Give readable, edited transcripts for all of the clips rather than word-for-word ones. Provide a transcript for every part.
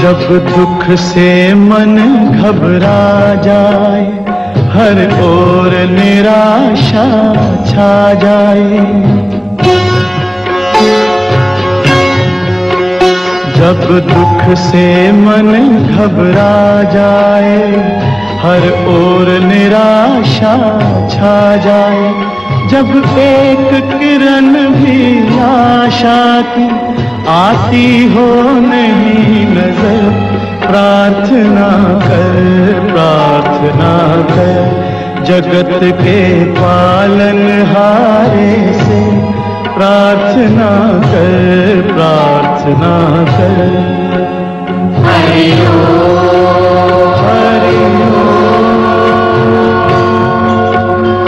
जब दुख से मन घबरा जाए, हर ओर निराशा छा जाए। जब दुख से मन घबरा जाए, हर ओर निराशा छा जाए। जब एक किरण भी आशा की आती हो नहीं नजर, प्रार्थना कर, प्रार्थना कर जगत के पालनहारे से। प्रार्थना कर, प्रार्थना कर। हरि ओम, हरि ओम,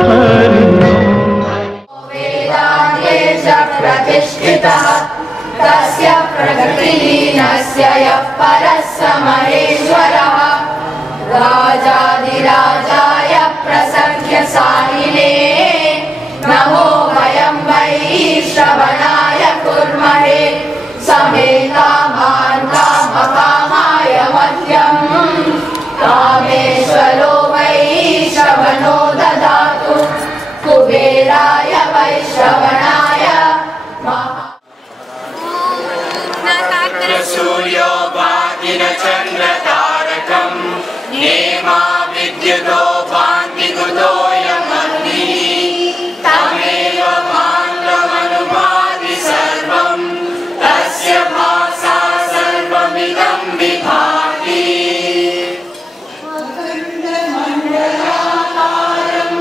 हरि ओम। वेदान्ते च प्रतिष्ठितः तस्य प्रकृतिलीनस्य यः परः स महेश्वरः। राजाधिराजाय प्रसख्य साहिने नमो वयं वै श्रवणाय कुर्महे। समेतामान् कामकामाय मह्यं कामेश्वरो वै श्रवणो ददातु। कुबेराय वै श्रवणाय सूर्यो भाति न चन्द्रतारकं नेमा विद्युतो भान्ति कुतोऽयमग्निः। तमेव भान्तमनुभाति सर्वं तस्य भासा सर्वमिदं विभाति। अखण्डमण्डलाकारं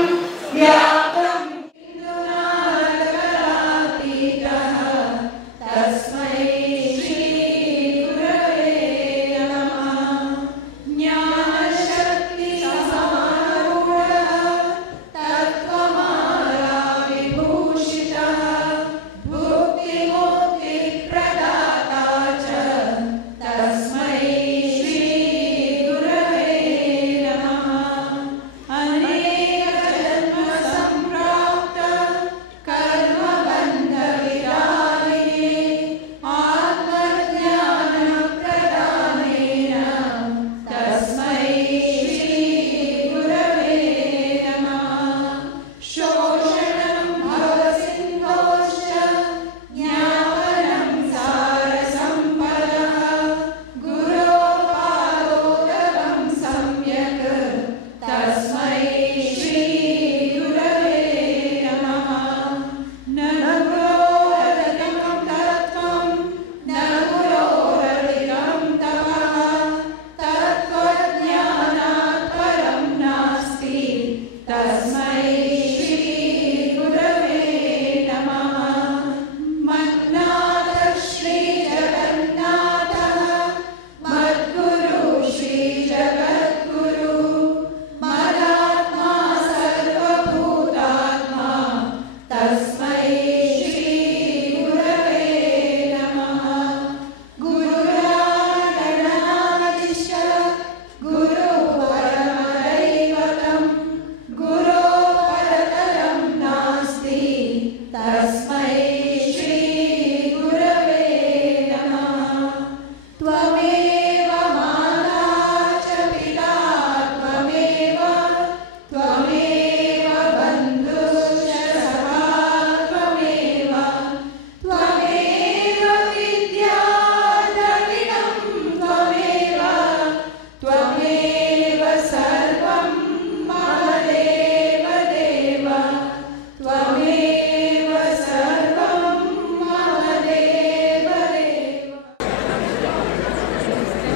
व्याप्तं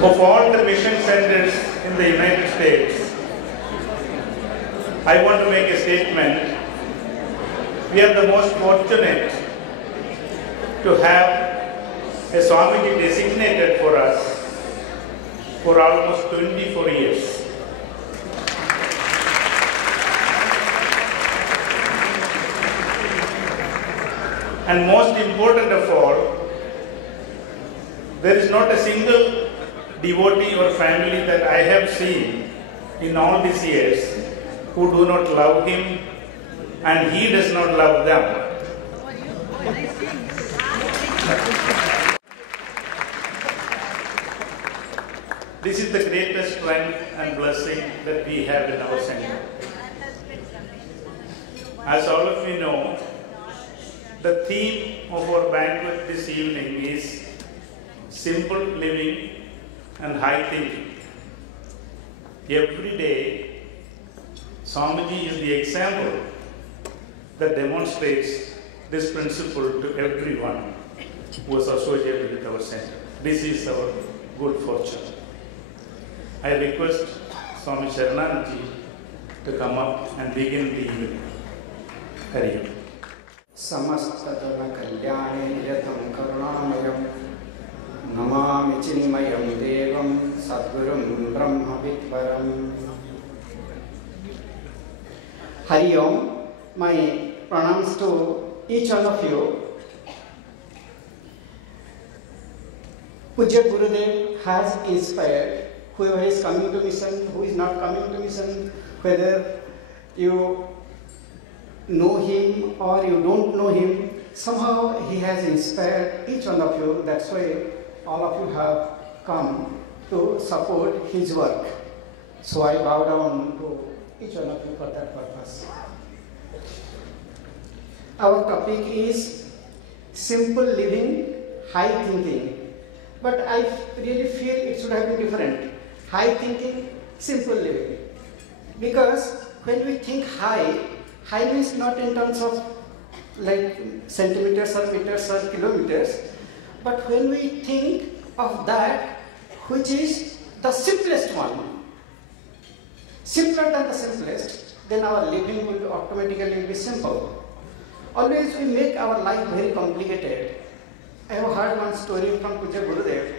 Of all the mission centers in the United States, I want to make a statement. We are the most fortunate to have a Swamiji designated for us for almost 24 years. And most important of all, there is not a single devotee or family that I have seen in all these years who do not love him and he does not love them. This is the greatest strength and blessing that we have in our center. As all of you know, the theme of our banquet this evening is simple living and high thinking. Every day, Swamiji is the example that demonstrates this principle to everyone who is associated with our center. This is our good fortune. I request Swami Sharananji to come up and begin the evening. Hari Om. Samastadana Kalyane Yatam Karunamayam Namami Chinmayam Devam Sadgurum Brahma Vidvaram. Hari Om. My pranams to each one of you. Puja Gurudev has inspired whoever is coming to mission, who is not coming to mission, whether you know him or you don't know him, somehow he has inspired each one of you. That's why all of you have come to support his work. So I bow down to each one of you for that purpose. Our topic is simple living, high thinking. But I really feel it should have been different. High thinking, simple living. Because when we think high, high means not in terms of like centimeters or meters or kilometers, but when we think of that which is the simplest one, simpler than the simplest, then our living will automatically be simple. Always we make our life very complicated. I have heard one story from Puja Gurudev.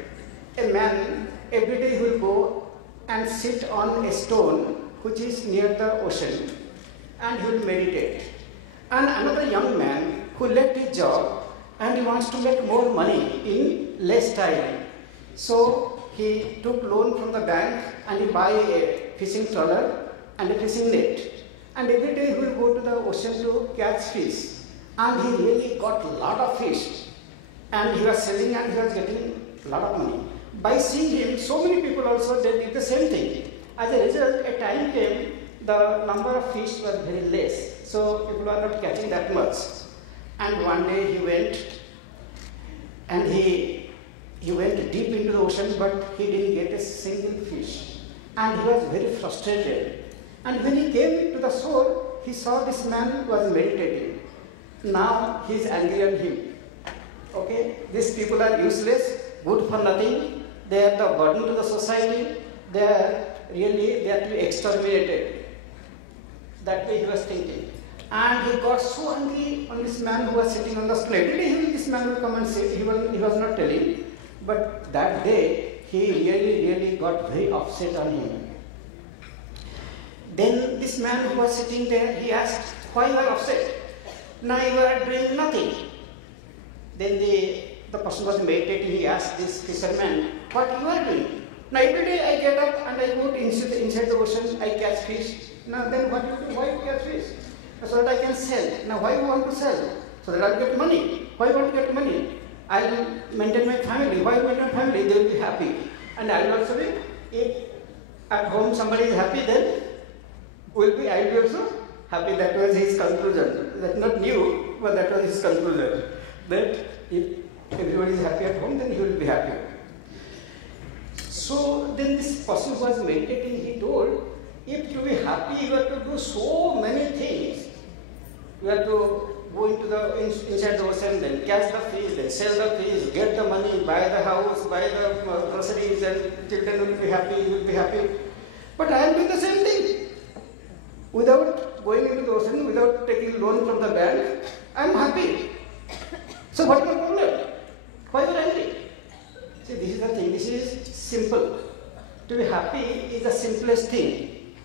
A man every day will go and sit on a stone which is near the ocean and he will meditate. And another young man who left his job and he wants to make more money in less time. So he took loan from the bank and he buy a fishing trawler and a fishing net. And every day he will go to the ocean to catch fish. And he really got a lot of fish. And he was selling and he was getting a lot of money. By seeing him, so many people also they did the same thing. As a result, a time came, the number of fish was very less. So people were not catching that much. And one day he went and he went deep into the ocean, but he didn't get a single fish. And he was very frustrated. And when he came to the shore, he saw this man was meditating. Now he is angry on him. Okay, these people are useless, good for nothing. They are the burden to the society. They are to be exterminated. That way he was thinking. And he got so angry on this man who was sitting on the stone. Every day this man will come and sit. He was not telling. But that day he really got very upset on him. Then this man who was sitting there, he asked, why you are upset? Now you are doing nothing. Then the person was meditating, he asked this fisherman, what you are doing? Now every day I get up and I go inside the ocean, I catch fish. Now then what you do? Why you catch fish? So that I can sell. Now why you want to sell? So that I'll get money. Why you want to get money? I'll maintain my family. Why maintain family? They will be happy. And I will also be, if at home somebody is happy, then I will be also happy. That was his conclusion. That's not new, but that was his conclusion. That if everybody is happy at home, then he will be happy. So then this person who was meditating, he told, if to be happy, you have to do so many things. You have to go into inside the ocean, then catch the fish, then sell the fish, get the money, buy the house, buy the groceries, and children will be happy, you will be happy. But I am doing the same thing. Without going into the ocean, without taking loan from the bank, I am happy. So what is the problem? Why are you angry? See, this is the thing. This is simple. To be happy is the simplest thing.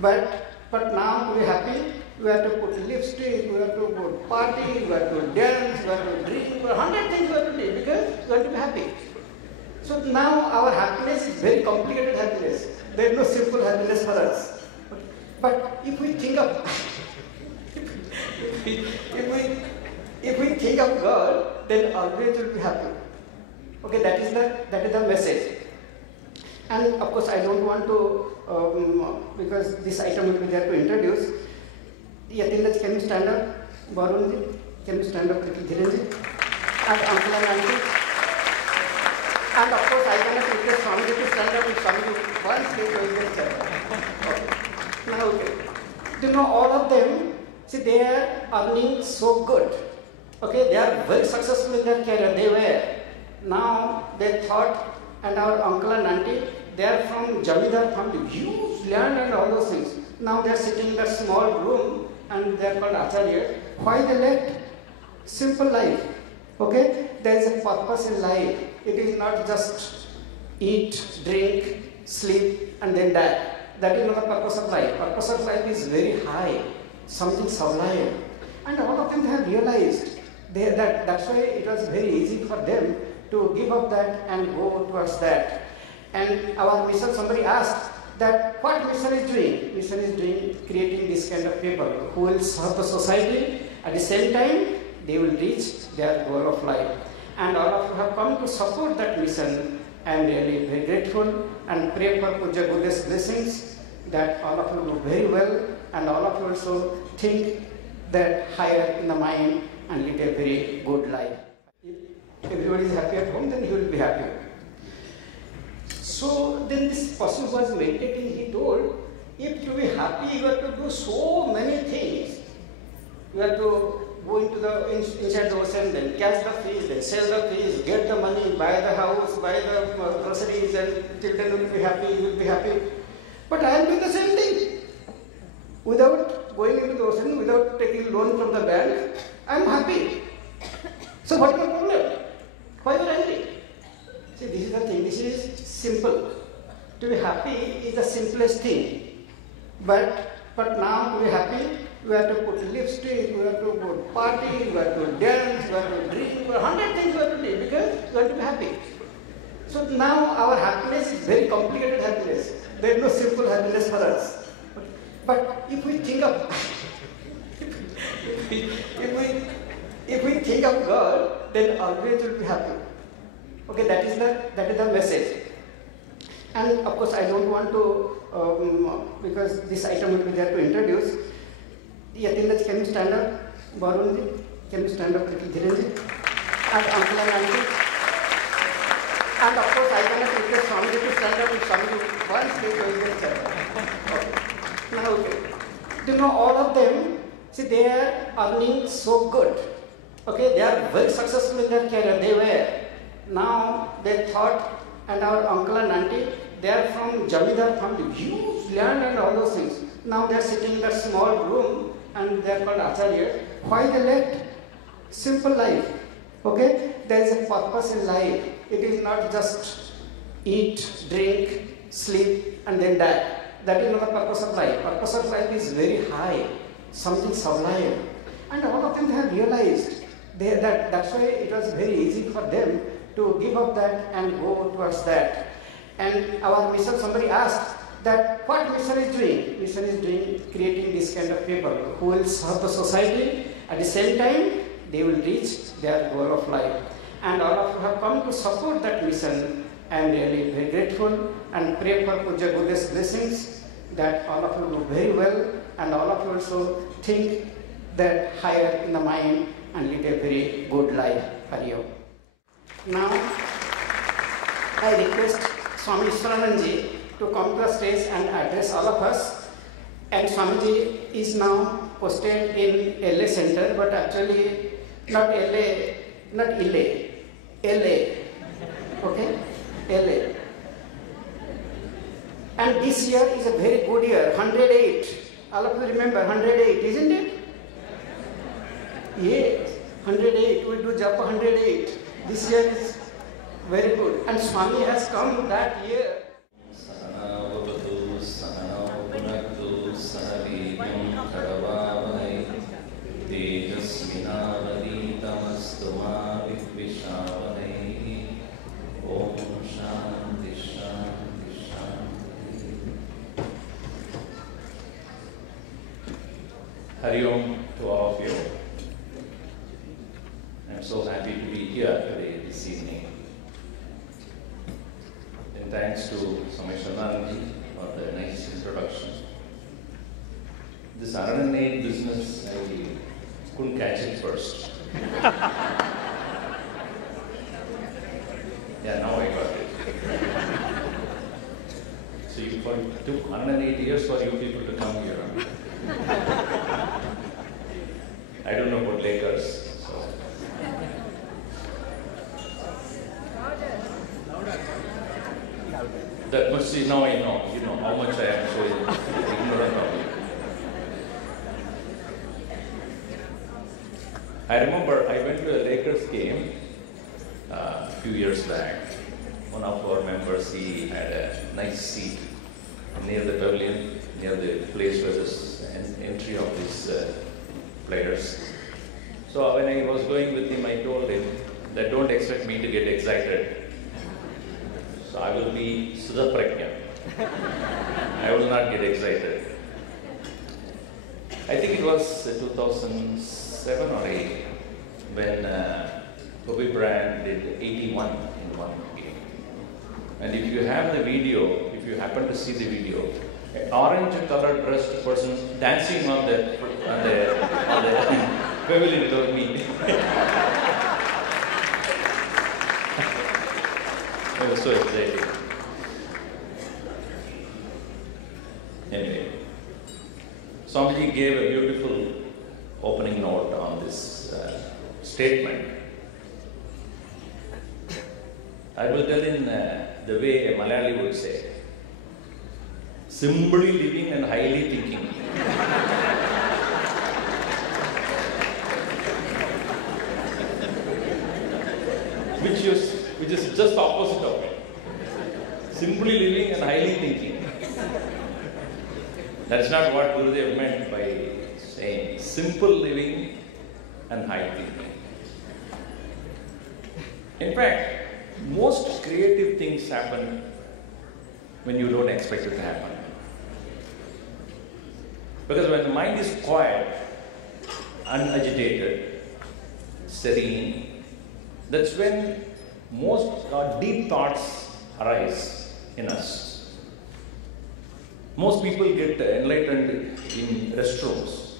But now to be happy, we have to put lipstick, we have to go party, we have to dance, we have to drink, 100 things we have to do because we have to be happy. So now our happiness is very complicated happiness. There is no simple happiness for us. But if we think of if we think of God, then always we'll be happy. Okay, that is the message. And of course, I don't want to because this item will be there to introduce. Yatinda, can you stand up? Barunji, can you stand up? Dhirenji, and uncle and auntie. And of course, I cannot request Swamiji to stand up if Swamiji once they will stand up. Okay. Now, okay. You know, all of them, see, they are earning so good. Okay, they are very successful in their career. They were. Now they thought, and our uncle and auntie, they are from Jamidar family, huge land and all those things. Now they are sitting in that small room and they are called Acharya. Why they led simple life? Okay, there is a purpose in life. It is not just eat, drink, sleep, and then die. That is not the purpose of life. Purpose of life is very high, something sublime. And all of them have realized that's why it was very easy for them to give up that and go towards that. And our mission, somebody asked that what mission is doing? Mission is doing creating this kind of people who will serve the society. At the same time, they will reach their goal of life. And all of you have come to support that mission. I am really very grateful and pray for Puja Guru's blessings that all of you do very well and all of you also think that higher in the mind and lead a very good life. If everybody is happy at home, then he will be happy. So then this person was meditating, he told, if to be happy, you have to do so many things. You have to go into inside the ocean, then catch the fish, then sell the fish, get the money, buy the house, buy the groceries, and children will be happy, you will be happy. But I am doing the same thing. Without going into the ocean, without taking loan from the bank, I am happy. So what is the problem? Why are you angry? See, this is the thing. This is simple. To be happy is the simplest thing. But now to be happy, we have to put lipstick, we have to go party, we have to dance, we have to drink, 100 things we have to do because we have to be happy. So now our happiness is very complicated happiness. There is no simple happiness for us. But if we think of if we think of God, then always we'll be happy. Okay, that is the message. And of course, I don't want to because this item will be there to introduce. Yatinda, can you stand up? Barunji, can you stand up? Dhirenji, and uncle and auntie. And of course, I cannot request Swamiji to stand up if Swamiji once they will stand up. Okay. Now, okay. You know, all of them, see, they are earning so good. Okay, they are very successful in their career. They were. Now they thought, and our uncle and auntie, they are from Jamidar family, huge land and all those things. Now they are sitting in that small room and they are called Acharya. Why they led simple life? Okay, there is a purpose in life. It is not just eat, drink, sleep, and then die. That is not the purpose of life. Purpose of life is very high, something sublime. And all of them have realized that's why it was very easy for them to give up that and go towards that. And our mission, somebody asked that what mission is doing? Mission is doing creating this kind of people who will serve the society. At the same time, they will reach their goal of life. And all of you have come to support that mission. I am really very grateful and pray for Puja Guru's blessings that all of you do very well and all of you also think that higher in the mind and lead a very good life. Hari Om. Now, I request Swami Ishwarananji to come to the stage and address all of us. And Swamiji is now posted in LA Center, but actually not LA, not LA, LA, okay, LA. And this year is a very good year, 108. All of you remember 108, isn't it? Yes, 108, we do japa 108. This year is very good. And Swami has come that year. Hari Om to all of you. I'm so happy to be here today, this evening. And thanks to Swami for the nice introduction. This RNA business, I couldn't catch it first. Yeah, now I got it. So it took 108 years for you people to come here. I don't know about Lakers. So. That must see, now I know, you know how much I am so ignorant of you. I remember I went to a Lakers game a few years back. One of our members, he had a nice seat near the pavilion, near the place where this entry of these players. So when I was going with him, I told him that don't expect me to get excited. So I will be Sudha Prajna. I will not get excited. I think it was 2007 or 8 when Kobe Bryant did 81 in one game. And if you have the video, if you happen to see the video, an orange-colored dressed person dancing on the pavilion without me. It was so exciting. Anyway, Swamiji gave a beautiful opening note on this statement. I will tell in the way a Malayali would say, simply living and highly thinking. Which is just opposite of it. Simply living and highly thinking. That's not what Gurudev meant by saying simple living and high thinking. In fact, most creative things happen when you don't expect it to happen. Because when the mind is quiet, unagitated, serene, that's when most deep thoughts arise in us. Most people get enlightened in restrooms.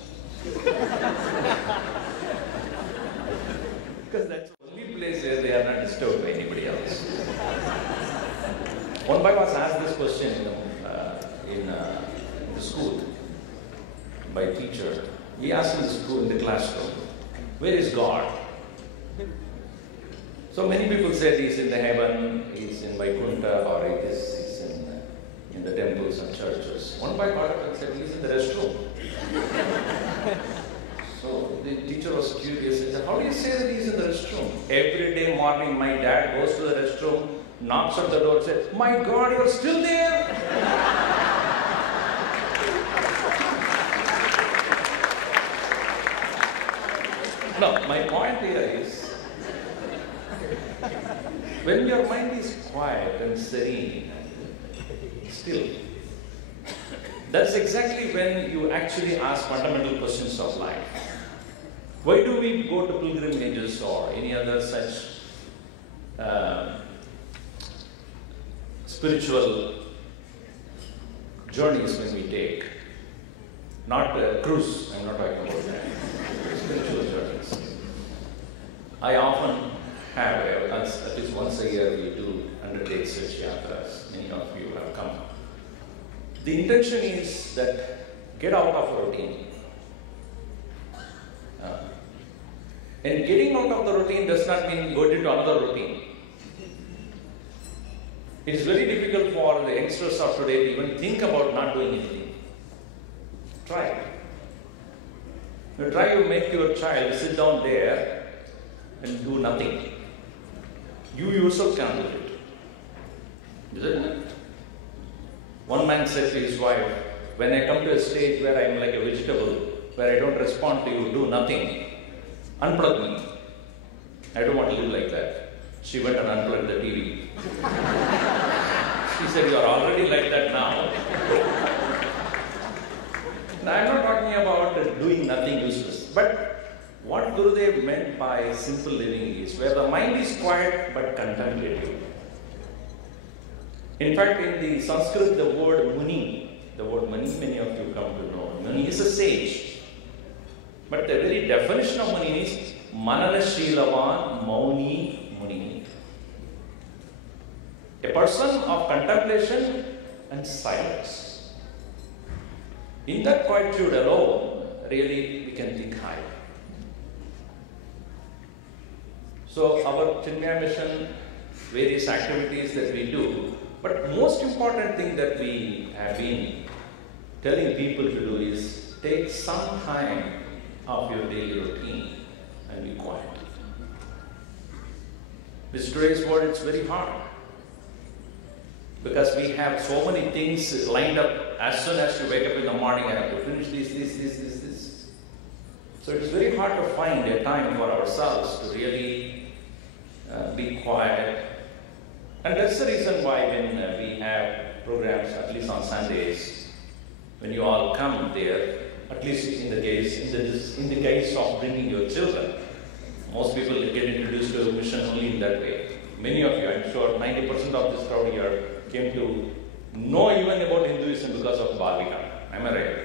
Because that's the only place where they are not disturbed by anybody else. One boy was asked this question in the school by a teacher. He asked in the school, in the classroom, where is God? So many people said he's in the heaven, he's in Vaikuntha, or he's in the temples and churches. One boy got up and said, he's in the restroom. So the teacher was curious and said, how do you say that he's in the restroom? Every day morning, my dad goes to the restroom, knocks at the door and says, my God, you're still there? No, my point here is, when your mind is quiet and serene, still, that's exactly when you actually ask fundamental questions of life. Why do we go to pilgrimages or any other such spiritual journeys when we take? Not a cruise, I'm not talking about that. Spiritual journeys. I often have, at least once a year we do undertake such yatras. Many of you have come. The intention is that get out of a routine. And getting out of the routine does not mean going into another routine. It is very difficult for the youngsters of today to even think about not doing anything. Try it. You try to make your child sit down there and do nothing. You yourself can't do it. Isn't it? One man said to his wife, when I come to a stage where I am like a vegetable, where I don't respond to you, do nothing, unplug me. I don't want to live like that. She went and unplugged the TV. She said, you are already like that now. Now, I'm not talking about doing nothing useless. But what Gurudev meant by simple living is where the mind is quiet but contemplative. In fact, in the Sanskrit, the word muni, many of you come to know. Muni is a sage. But the very definition of muni is mananashilavan mauni muni. A person of contemplation and silence. In that quietude alone, really we can think high. So our Chinmaya mission, various activities that we do, but most important thing that we have been telling people to do is take some time of your daily routine and be quiet. With today's world, it's very hard because we have so many things lined up. As soon as you wake up in the morning, I have to finish this. So it's very hard to find a time for ourselves to really be quiet. And that's the reason why when we have programs, at least on Sundays, when you all come there, at least in the case of bringing your children, most people get introduced to a mission only in that way. Many of you, I'm sure 90% of this crowd here came to know even about Hinduism because of Bhavika. Am I right?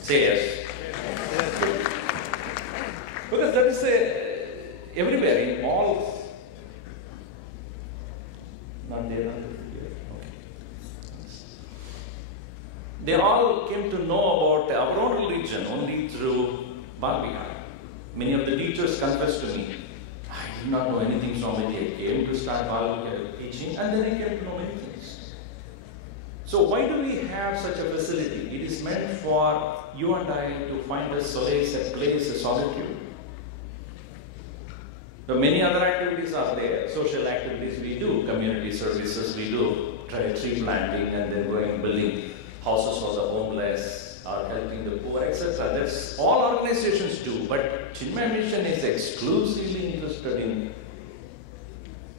Say yes. Because that is everywhere, in all. Not there, not here. Okay. They all came to know about our own religion only through Bhavika. Many of the teachers confessed to me, I did not know anything, Swamiji. I came to start Bhavika teaching and then I came to know many things. So why do we have such a facility? It is meant for you and I to find a solace, a place, a solitude. So many other activities are there. Social activities we do, community services we do, tree planting and then going building houses for the homeless or helping the poor, etc. That's all organizations do. But Chinmaya Mission is exclusively interested in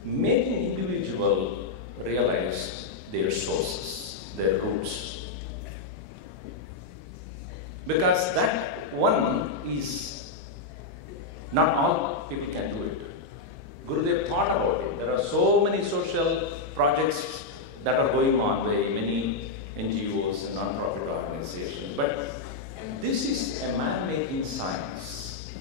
making individuals realize their sources, their roots. Because that one is, not all people can do it. Gurudev thought about it. There are so many social projects that are going on by many NGOs and non-profit organizations. But this is a man-making science.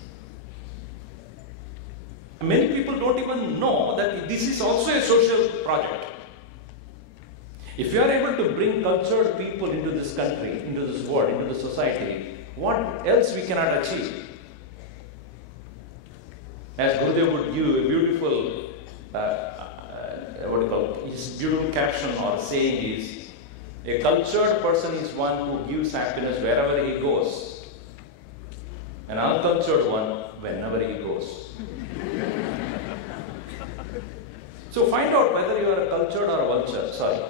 Many people don't even know that this is also a social project. If you are able to bring cultured people into this country, into this world, into the society, what else we cannot achieve? As Gurudev would give a beautiful, his beautiful caption or saying is, a cultured person is one who gives happiness wherever he goes. An uncultured one, whenever he goes. So find out whether you are a cultured or a vulture. Sorry.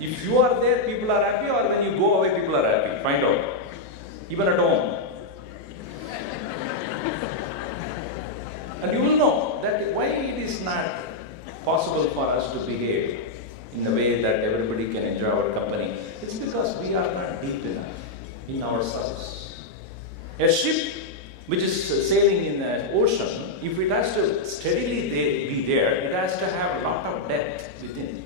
If you are there, people are happy, or when you go away, people are happy. Find out. Even at home. And you will know that why it is not possible for us to behave in a way that everybody can enjoy our company. It's because we are not deep enough in ourselves. A ship which is sailing in the ocean, if it has to steadily be there, it has to have a lot of depth within.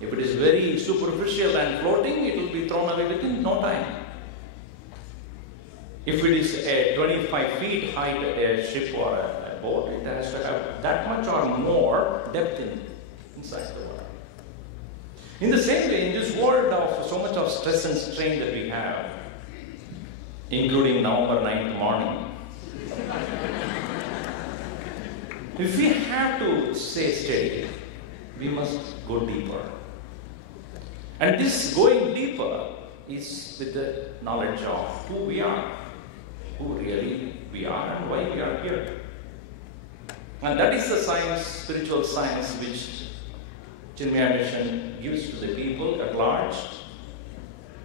If it is very superficial and floating, it will be thrown away within no time. If it is a 25 feet height ship or a boat, it has to have that much or more depth inside the water. In the same way, in this world of so much of stress and strain that we have, including November 9th morning, if we have to stay steady, we must go deeper. And this going deeper is with the knowledge of who we are, who really we are, and why we are here. And that is the science, spiritual science, which Chinmaya Mission gives to the people at large.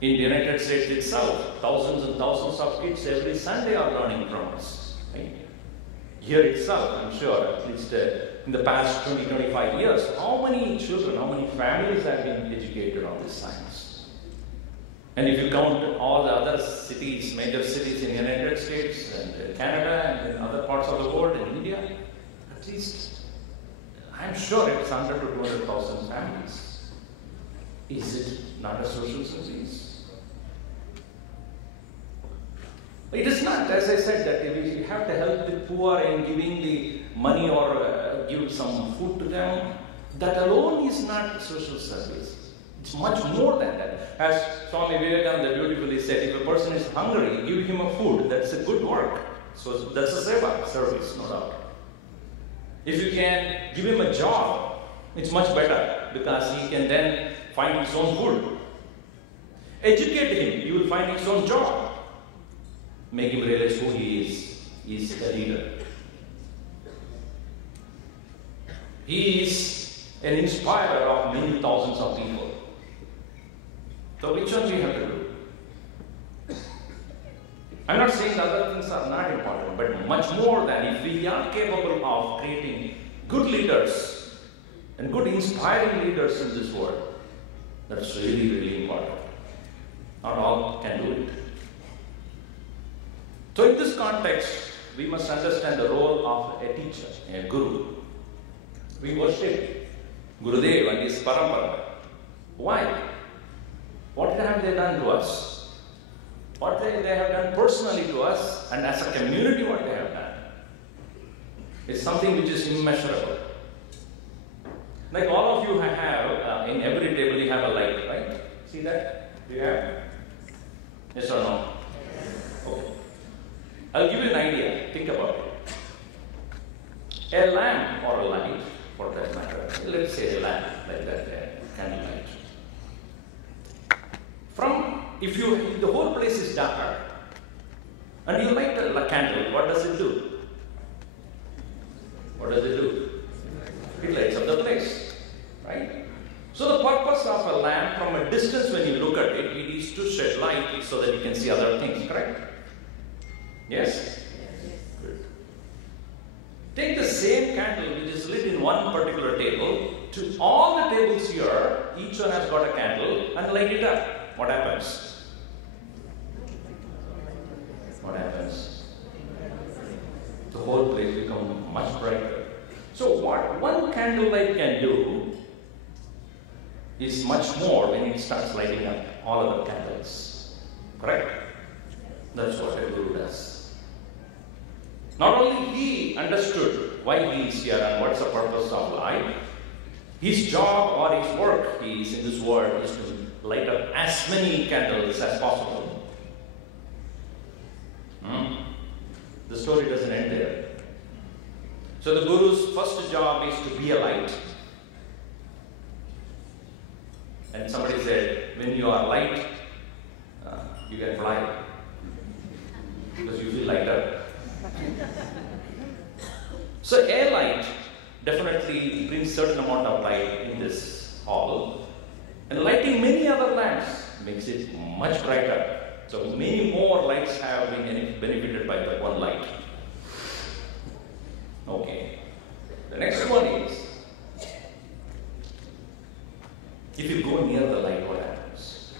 In the United States itself, thousands and thousands of kids every Sunday are learning from us. Right? Here itself, I'm sure, at least in the past 20-25 years, how many children, how many families have been educated on this science? And if you count all the other cities, major cities in the United States and Canada and in other parts of the world, in India, at least, I'm sure it's 100 to 200,000 families. Is it not a social service? It is not, as I said, that we have to help the poor in giving the money or give some food to them. That alone is not social service. It's much more than that. As Swami Vivekananda beautifully said, if a person is hungry, give him a food. That's a good work. So that's a seva, service, no doubt. If you can give him a job, it's much better because he can then find his own food. Educate him, you will find his own job. Make him realize who he is. He is a leader. He is an inspirer of many thousands of people. So which one we have to do? I'm not saying the other things are not important, but much more than if we are capable of creating good leaders and good inspiring leaders in this world, that's really, really important. Not all can do it. So in this context, we must understand the role of a teacher, a guru. We worship Gurudev and his parampara. Why? What have they done to us? What they have done personally to us, and as a community what they have done. It's something which is immeasurable. Like all of you have, in every table you have a light, right? See that? Do you have? Yes or no? Okay. I'll give you an idea. Think about it. A lamp or a light, for that matter. Let's say a lamp, like that, a candle light. If the whole place is dark, and you light a candle, what does it do? What does it do? It lights up the place, right? So the purpose of a lamp from a distance when you look at it, it is to shed light so that you can see other things, correct? Yes? Good. Take the same candle which is lit in one particular table to all the tables here, each one has got a candle, and light it up. What happens? What happens? The whole place becomes much brighter. So what one candlelight can do is much more when it starts lighting up all other candles. Correct? That's what a guru does. Not only he understood why he is here and what's the purpose of life, his job or his work he is in this world is to light up as many candles as possible. The story doesn't end there. So the guru's first job is to be a light. And somebody said, when you are light, you can fly. Because you feel lighter. So a light definitely brings certain amount of light in this hall. And lighting many other lamps makes it much brighter. So many more lights have been benefited by that one light. Okay. The next one is, if you go near the light, what happens?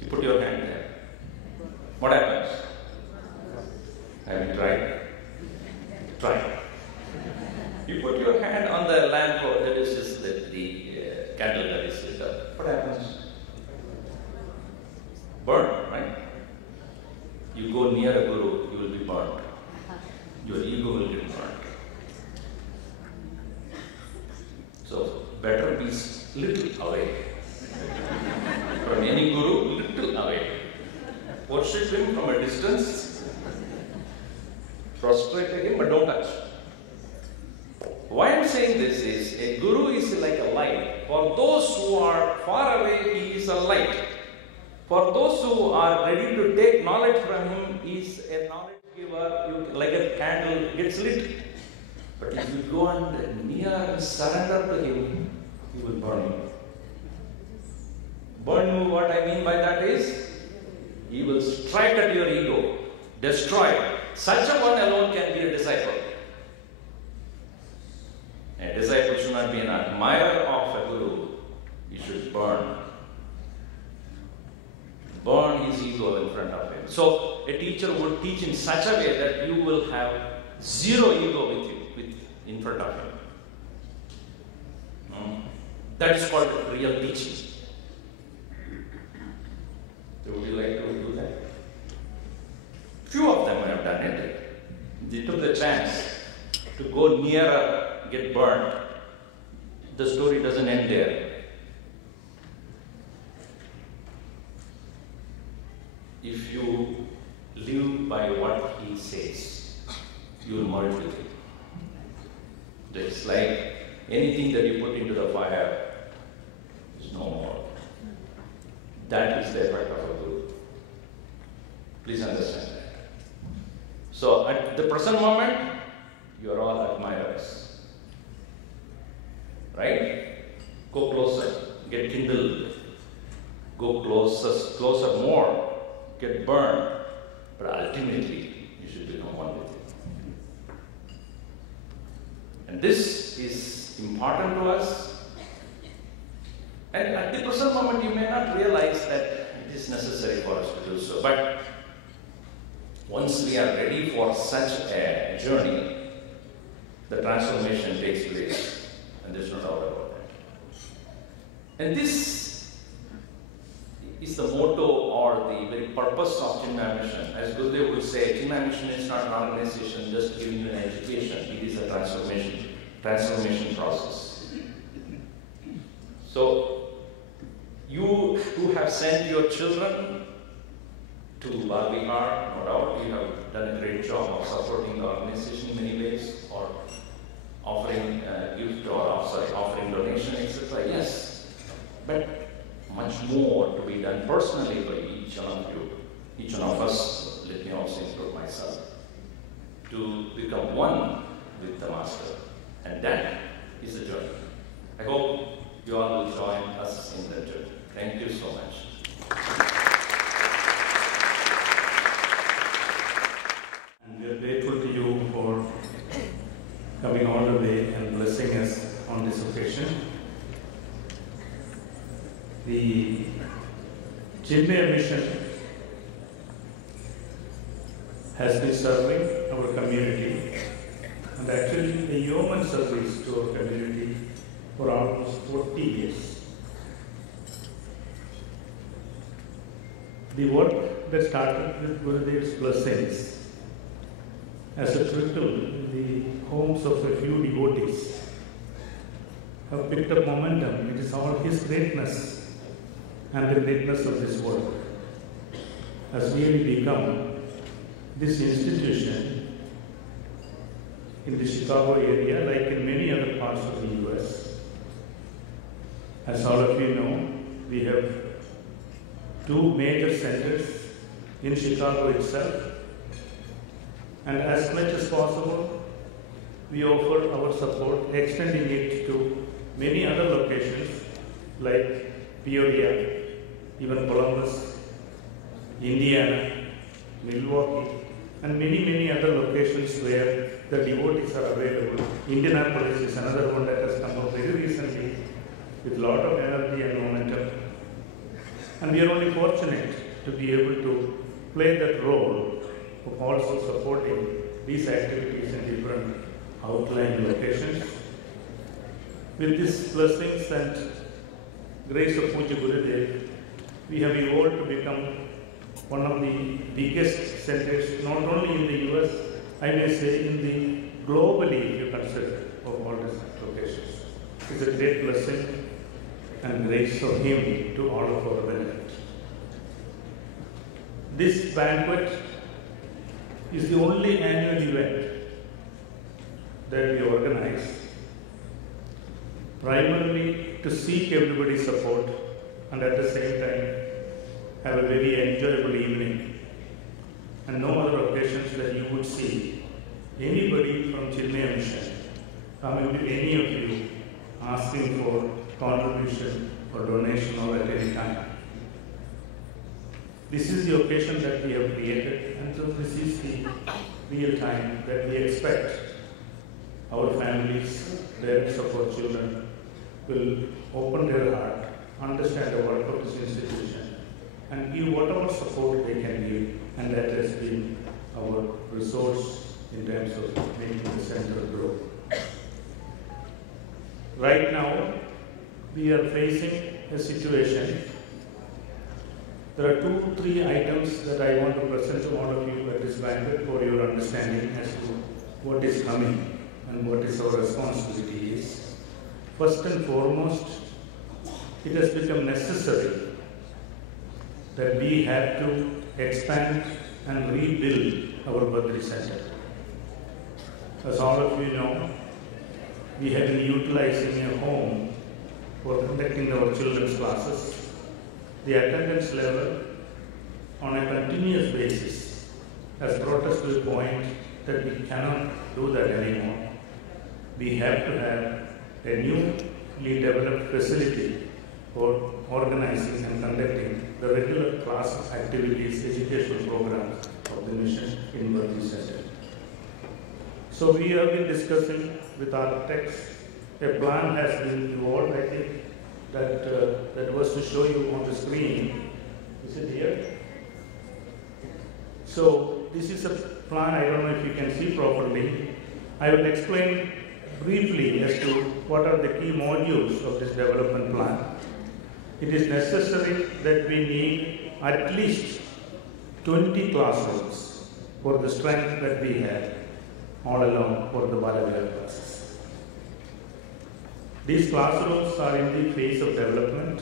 You put your hand there. What happens? Have you tried? Try. You put your hand on the lamp or that is just lit, the candle that is lit up. What happens? Burn, right? You go near a guru, you will be burned. Your ego will get burned. So better be little away. From any guru, little away. Worship him from a distance, prostrate him, but don't touch. Why I'm saying this is, a guru is like a light. For those who are far away, he is a light. For those who are ready to take knowledge from him, he is a knowledge giver, like a candle gets lit. But if you go and near and surrender to him, he will burn you. Burn you, what I mean by that is, he will strike at your ego, destroy it. Such a one alone can be a disciple. A disciple should not be an admirer of a guru. He should burn. Burn his ego in front of him. So a teacher would teach in such a way that you will have zero ego with you, in front of him. That is called real teaching. So would you like to do that? Few of them have done it. They took the chance to go nearer, get burned. The story doesn't end there. If you live by what he says, you will merge with him. It's like anything that you put into the fire is no more. That is the effect of a guru. Please understand that. So at the present moment, you are all admirers. Right? Go closer, get kindled. Go closer more, get burned. But ultimately, you should become one with it. And this is important to us. And at the present moment, you may not realize that it is necessary for us to do so. But once we are ready for such a journey, the transformation takes place. And there's no doubt about that. And this is the motto or the very purpose of Chinmaya Mission. As Gurudev would say, Chinmaya Mission is not an organization just giving you an education. It is a transformation process. So, you who have sent your children to Barbihar, no doubt, you have done a great job of supporting the organization in many ways, or offering gift, or offering donation, etc. Yes, but much more to be done personally by each one of you, each one of us. Let me also include myself, to become one with the Master, and that is the journey. I hope you all will join us in that journey. Thank you so much. And we are grateful to you for coming all the way and blessing us on this occasion. The Chinmaya Mission has been serving our community, and actually the yeoman service to our community for almost 40 years. The work that started with Gurudev's blessings as a trickle in the homes of a few devotees have picked up momentum. It is all his greatness and the greatness of this work has really become this institution in the Chicago area, like in many other parts of the US. As all of you know, we have two major centers in Chicago itself, and as much as possible, we offer our support, extending it to many other locations like Peoria, even Columbus, Indiana, Milwaukee, and many other locations where the devotees are available. Indianapolis is another one that has come up very recently with a lot of energy and momentum. And we are only fortunate to be able to play that role of also supporting these activities in different outlying locations. With these blessings and grace of Puja Gurudev, we have evolved to become one of the biggest centers, not only in the US, I may say in the globally, if you consider, of all these locations. is a great blessing and grace of Him to all of our benefit. This banquet is the only annual event that we organize, primarily to seek everybody's support and at the same time have a very enjoyable evening. And no other occasions that you would see anybody from Chinmaya Mission coming to any of you asking for contribution or donation or at any time. This is the occasion that we have created, and so this is the real time that we expect our families, parents of our children will open their heart, understand the work of this institution, and give whatever support they can give, and that has been our resource in terms of making the center grow. Right now, we are facing a situation. There are 2-3 items that I want to present to all of you at this banquet for your understanding as to what is coming and what is our responsibility is. First and foremost, it has become necessary that we have to expand and rebuild our Badri Center. As all of you know, we have been utilizing a home for conducting our children's classes. The attendance level on a continuous basis has brought us to the point that we cannot do that anymore. We have to have a newly developed facility for organizing and conducting the regular class activities, educational programs of the mission in Badri Center. So we have been discussing with architects. A plan has been evolved, I think, that was to show you on the screen. Is it here? So this is a plan. I don't know if you can see properly. I will explain briefly as to what are the key modules of this development plan. It is necessary that we need at least 20 classrooms for the strength that we have all along for the Balavira classes. These classrooms are in the phase of development.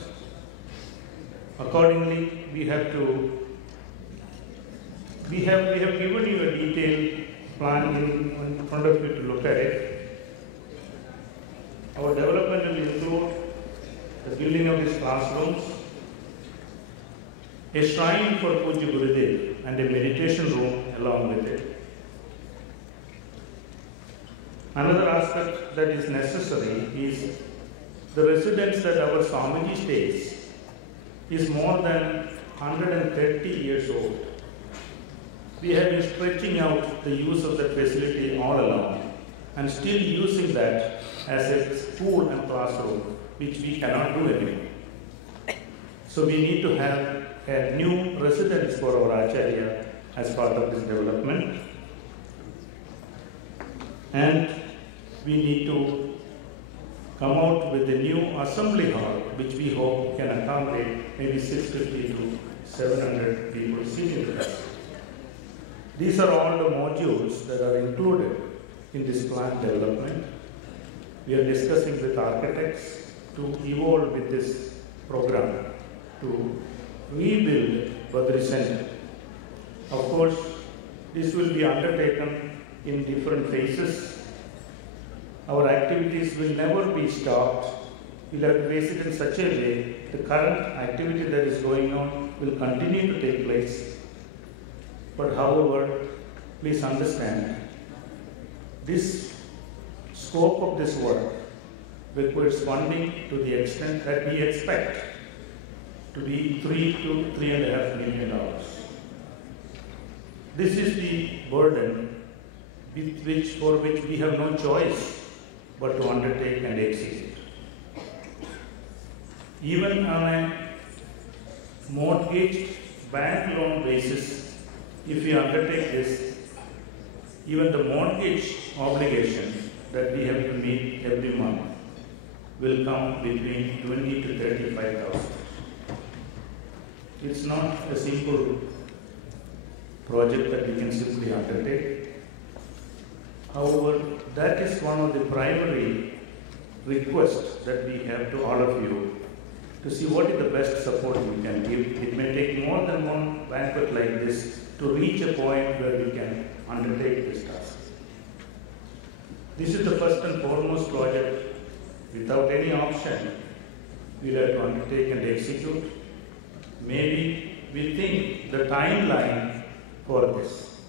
Accordingly, we have given you a detailed plan in front of you to look at it. Our development will include the building of these classrooms, a shrine for Puja Gurudev and a meditation room along with it. Another aspect that is necessary is the residence that our Swamiji stays is more than 130 years old. We have been stretching out the use of that facility all along and still using that as a school and classroom, which we cannot do anymore. So we need to have a new residence for our Acharya as part of this development. And we need to come out with a new assembly hall, which we hope can accommodate maybe 650 to 700 people seating capacity. These are all the modules that are included in this plan development. We are discussing with architects to evolve with this program to rebuild Badri Center. Of course, this will be undertaken in different phases. Our activities will never be stopped. We'll have to face it in such a way the current activity that is going on will continue to take place. But however, please understand, this scope of this work requires funding to the extent that we expect to be $3 to $3.5 million. This is the burden for which we have no choice but to undertake and execute. Even on a mortgaged bank loan basis, if we undertake this, even the mortgage obligation that we have to meet every month will come between 20 to 35,000. It's not a simple project that we can simply undertake. However, that is one of the primary request that we have to all of you to see what is the best support we can give. It may take more than one banquet like this to reach a point where we can undertake this task. This is the first and foremost project. Without any option, we'll have to undertake and execute. Maybe we think the timeline for this,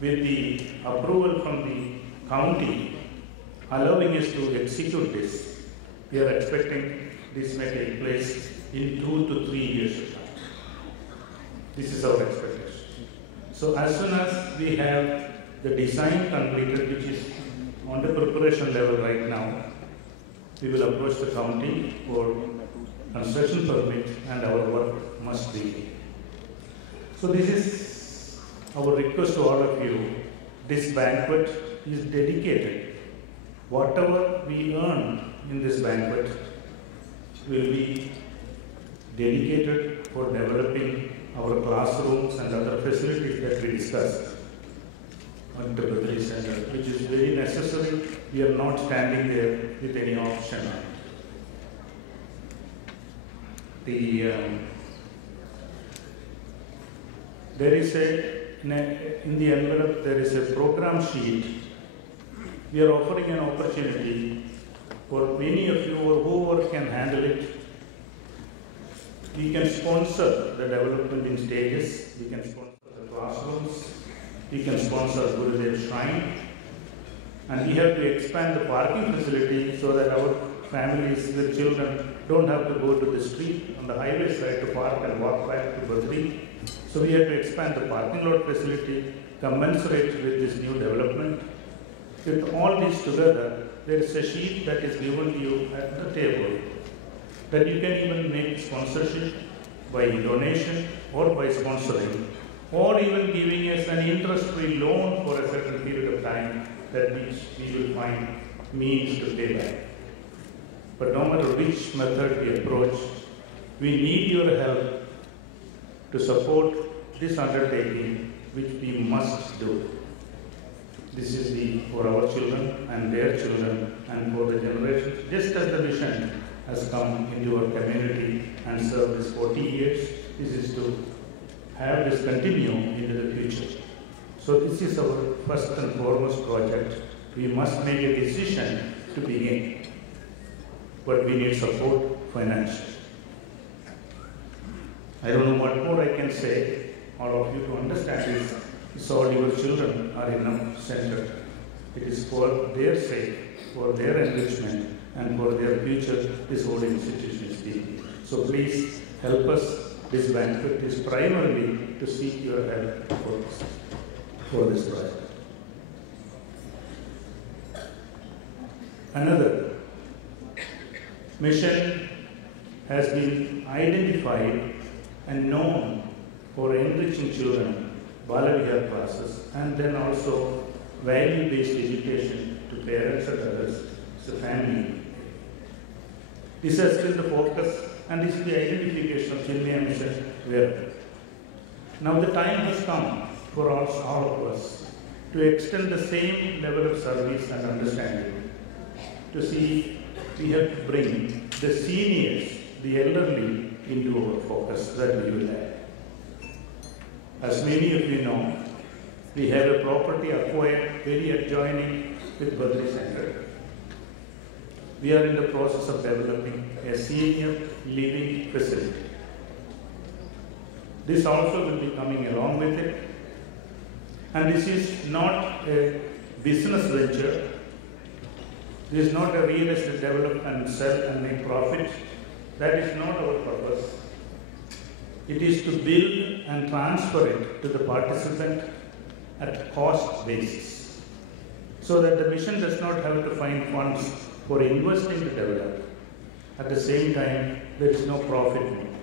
with the approval from the county allowing us to execute this, we are expecting this may take place in 2 to 3 years' time. This is our expectation. So as soon as we have the design completed, which is on the preparation level right now, we will approach the county for construction permit and our work must begin. So this is our request to all of you. This banquet is dedicated. Whatever we earn in this banquet will be dedicated for developing our classrooms and other facilities that we discussed on the Banquet Center, which is very necessary. We are not standing there with any option. There is in the envelope, there is a program sheet. We are offering an opportunity for many of you or whoever can handle it. We can sponsor the development in stages. We can sponsor the classrooms. We can sponsor Gurudev Shrine. And we have to expand the parking facility so that our families with children don't have to go to the street on the highway side to park and walk back to Badri. So we have to expand the parking lot facility commensurate with this new development. With all this together, there is a sheet that is given to you at the table that you can even make sponsorship by donation or by sponsoring, or even giving us an interest-free loan for a certain period of time that which we will find means to pay back. But no matter which method we approach, we need your help to support this undertaking, which we must do. This is for our children and their children and for the generations, just as the vision has come into our community and served this 40 years, this is to have this continue into the future. So this is our first and foremost project. We must make a decision to begin, but we need support financially. I don't know what more I can say. All of you to understand this. It's all your children are in our center. It is for their sake, for their enrichment, and for their future this whole institution is being. So please help us. This banquet is primarily to seek your help for this project. Another mission has been identified and known for enriching children, Balavihar classes, and then also value-based education to parents and others, as a family. This has been the focus, and this is the identification of Chinmaya mission where. Now the time has come for all of us to extend the same level of service and understanding. To see, we have to bring the seniors, the elderly, into our focus that we will have. As many of you know, we have a property acquired very adjoining with Badri Center. We are in the process of developing a senior living facility. This also will be coming along with it. And this is not a business venture. This is not a real estate develop and sell and make profit. That is not our purpose. It is to build and transfer it to the participant at cost basis, so that the mission does not have to find funds for investing to develop. At the same time, there is no profit made.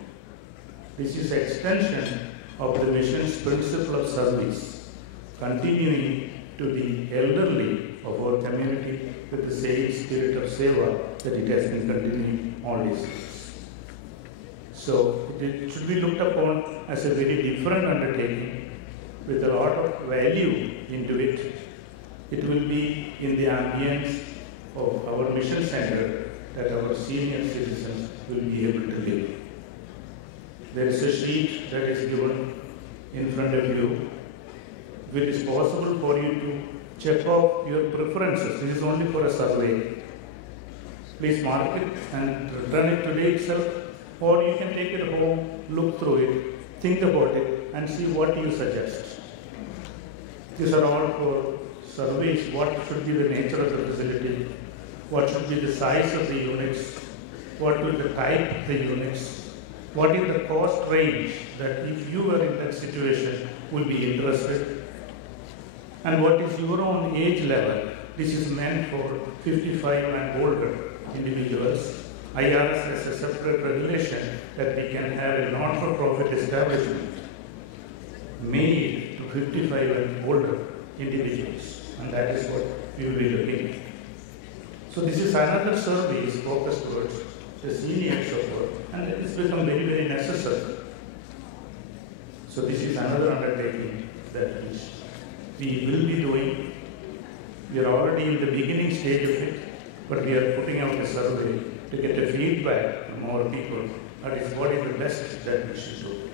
This is extension of the mission's principle of service, continuing to the elderly of our community with the same spirit of seva that it has been continuing all these years. So it should be looked upon as a very different undertaking with a lot of value into it. It will be in the ambience of our mission center that our senior citizens will be able to live. There is a sheet that is given in front of you. If it is possible for you to check off your preferences, this is only for a survey. Please mark it and return it today itself, or you can take it home, look through it, think about it, and see what you suggest. These are all for surveys. What should be the nature of the facility? What should be the size of the units? What will the type of the units? What is the cost range that if you were in that situation will be interested? And what is your own age level? This is meant for 55 and older individuals. IRS has a separate regulation that we can have a not-for-profit establishment made to 55 and older individuals, and that is what we will be looking at. So this is another service focused towards the seniors of work, and it has become very, very necessary. So this is another undertaking that we will be doing. We are already in the beginning stage of it, but we are putting out a survey to get a feedback from our people. That is what is the best that we should do.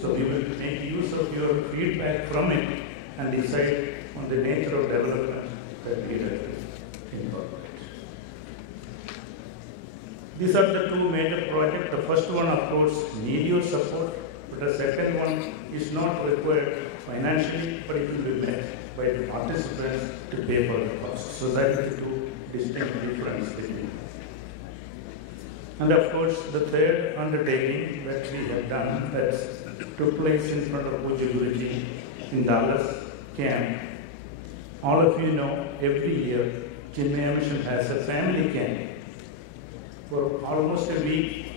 So we will make use of your feedback from it and decide on the nature of development that we have to incorporate. These are the two major projects. The first one, of course, needs your support, but the second one is not required financially, but it will be met by the participants to pay for the cost. So that is the two distinct differences between them. And of course, the third undertaking that we have done that took place in front of Puja Guruji in Dallas camp. All of you know, every year, Chinmaya Mission has a family camp for almost a week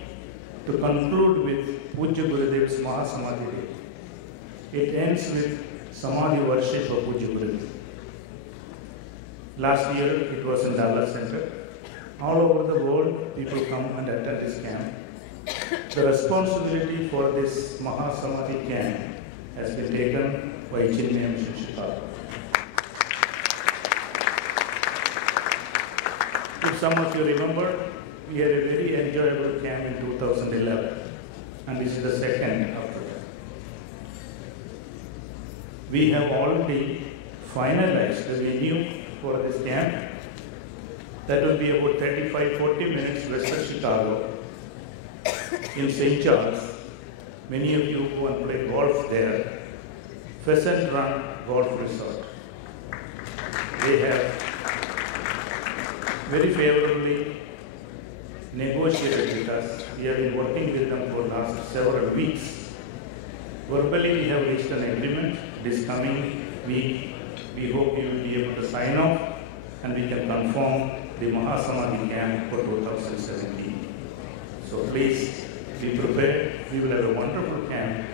to conclude with Puja Gurudev's Mahasamadhi Day. It ends with Samadhi worship of Puja Gurudev. Last year, it was in Dallas Center. All over the world, people come and attend this camp. The responsibility for this Mahasamadhi camp has been taken by Chinmaya Mission Chicago. If some of you remember, we had a very enjoyable camp in 2011, and this is the second after that. We have already finalized the venue for this camp. That will be about 35-40 minutes west of Chicago in St. Charles. Many of you go and play golf there. Pheasant Run Golf Resort. They have very favorably negotiated with us. We have been working with them for the last several weeks. Verbally, we have reached an agreement. This coming week, we hope you will be able to sign off and we can confirm the Mahasamadhi camp for 2017. So please be prepared. We will have a wonderful camp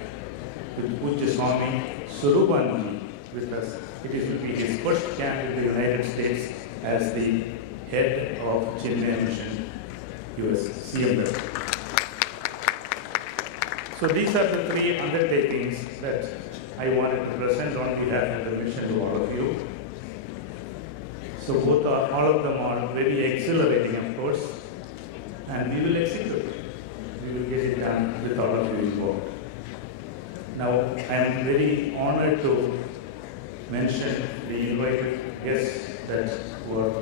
with Puja Swami Surubanji with us. It will be his first camp in the United States as the head of Chinmaya Mission US CMW. So these are the three undertakings that I wanted to present on behalf of the mission to all of you. So all of them are very exhilarating, of course, and we will execute. We will get it done with all of you involved. Now, I am very honored to mention the invited guests that were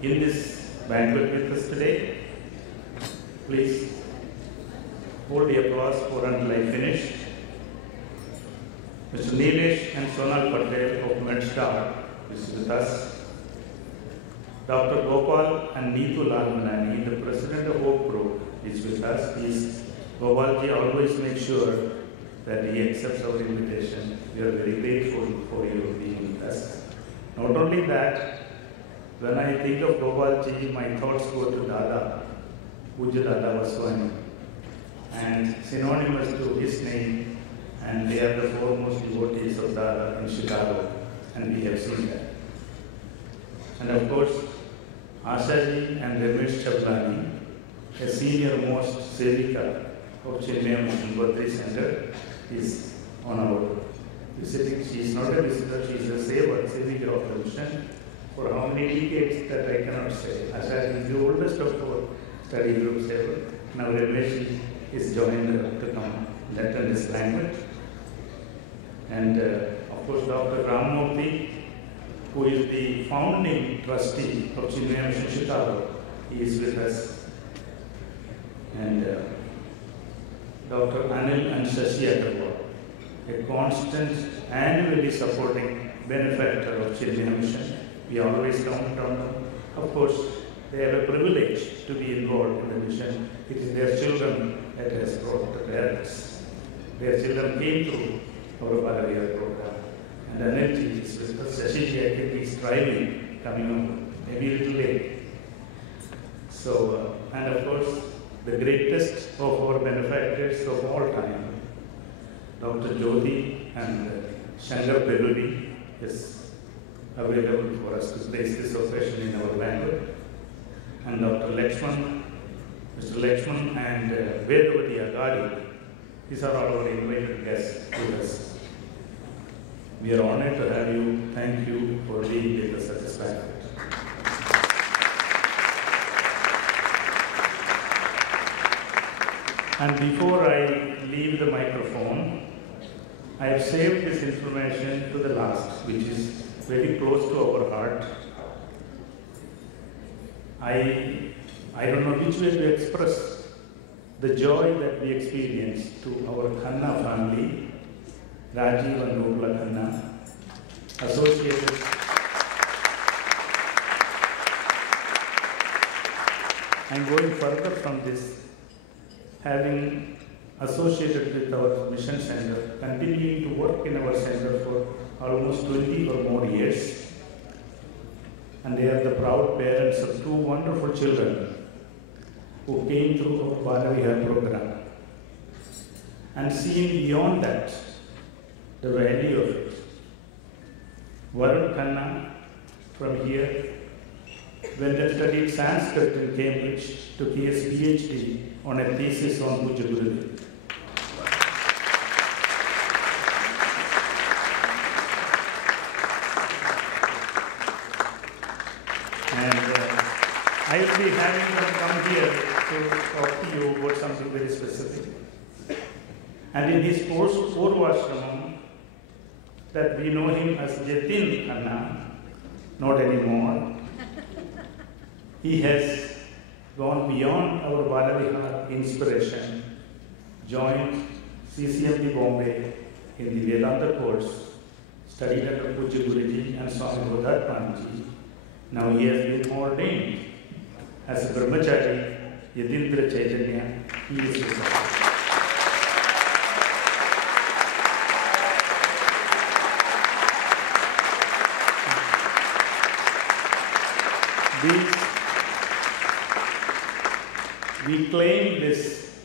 in this banquet with us today. Please hold the applause for until I finish. Mr. Nilesh and Sonal Patel of MedStar is with us. Dr. Gopal and Neetu Lalmanani, the president of Hope Group, is with us. Gopalji always makes sure that he accepts our invitation. We are very grateful for you being with us. Not only that, when I think of Gopalji, my thoughts go to Dada, Puja Dada Vaswani, and synonymous to his name, and they are the foremost devotees of Dada in Chicago, and we have seen that. And of course, Ashaji and Ramesh Chablani, a senior most Sevika of Chinmaya Mission Birthday Center, is on our visiting. She is not a visitor, she is a Sevika of the mission. for how many decades that I cannot say. As I am the oldest of our study groups ever, now Ramesh is joined to come and attend this banquet. And of course, Dr. Ramamurthy, who is the founding trustee of Chinmaya Mission Chicago, he is with us. And Dr. Anil and Shashi Agarwal, a constant, annually supporting benefactor of Chinmaya Mission. We always count on them. Of course, they have a privilege to be involved in the mission. It is their children that has brought the parents. Their children came through our Bharaviyar program. And Anil is with us. Shashi, I think he's driving, coming home, maybe a little late. So, and of course, the greatest of our benefactors of all time, Dr. Jyoti and Shankar Peruri is available for us to place this occasion in our banquet. And Dr. Lakshman, Mr. Lakshman and Vedavati Agadi, these are all our invited guests with us. We are honored to have you. Thank you for being with us at this banquet. And before I leave the microphone, I have saved this information to the last, which is very close to our heart. I don't know which way to express the joy that we experience to our Khanna family, Rajiv and Rupla Khanna, associated. I'm going further from this, having associated with our mission center, continuing to work in our center for almost 20 or more years. And they are the proud parents of two wonderful children who came through our Bharaviyar program. And seeing beyond that, the value of it. Varun Khanna from here, when they studied Sanskrit in Cambridge, took his PhD on a thesis on Puja Gurudev. I will be having them come here to talk to you about something very specific. And in his Purvashramam, that we know him as Jatin Khanna, not anymore, he has gone beyond our Bharavihar inspiration, joined CCMD Bombay in the Vedanta course, studied under Puja Guruji and Swami Bodhatmanji. Now he has been ordained as a Brahmachari, Yadindra Chaitanya. He is with us. We claim this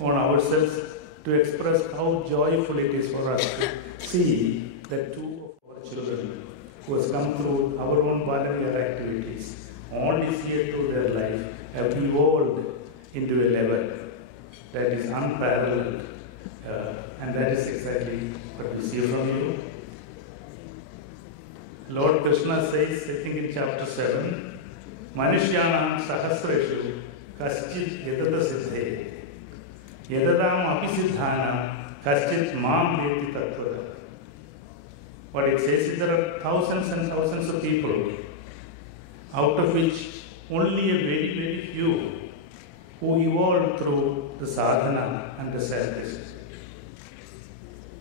on ourselves to express how joyful it is for us to see that two of our children who has come through our own Bharaviyar activities, all this year through their life, have evolved into a level that is unparalleled. And that is exactly what we see from you. Lord Krishna says, I think in chapter 7, Manishyanam Sahasreshu Kaschit Yadada Siddhe Yadadam Apisiddhanam Kaschit Mam Veti Tattvada. What it says is there are thousands and thousands of people, out of which only a very, very few who evolved through the sadhana and the service.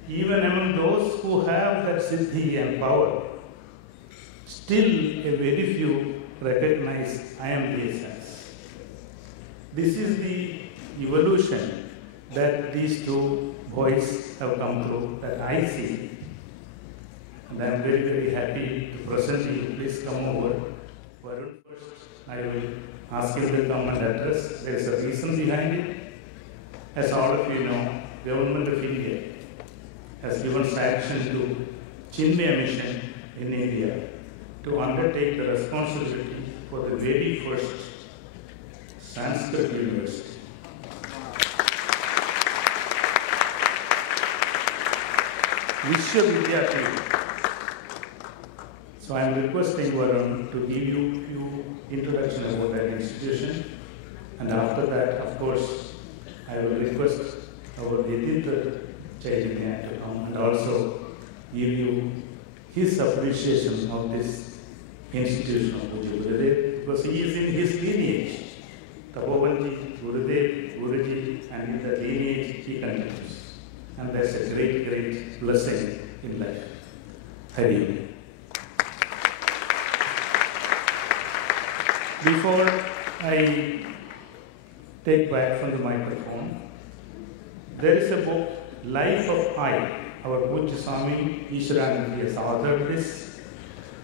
Even among those who have that siddhi and power, still a very few recognize I am the essence. This is the evolution that these two boys have come through, that I see. And I am very, very happy to present you. Please come over. Varun first, I will ask you to come and address. There is a reason behind it. As all of you know, Government of India has given sanction to Chinmaya Mission in India to undertake the responsibility for the very first Sanskrit university. Vishwavidyapeeth. So I am requesting Varun to give you a few introduction about that institution, and after that, of course, I will request our Editha Chaitanya to come and also give you his appreciation of this institution of Puja Gurudev, because he is in his lineage. Tapobanji, Gurudev, Guruji, and in the lineage he continues. And that's a great, great blessing in life. Hari Om. Before I take back from the microphone, there is a book, Life of I. Our Pujya Swami Ishwaranand has authored this.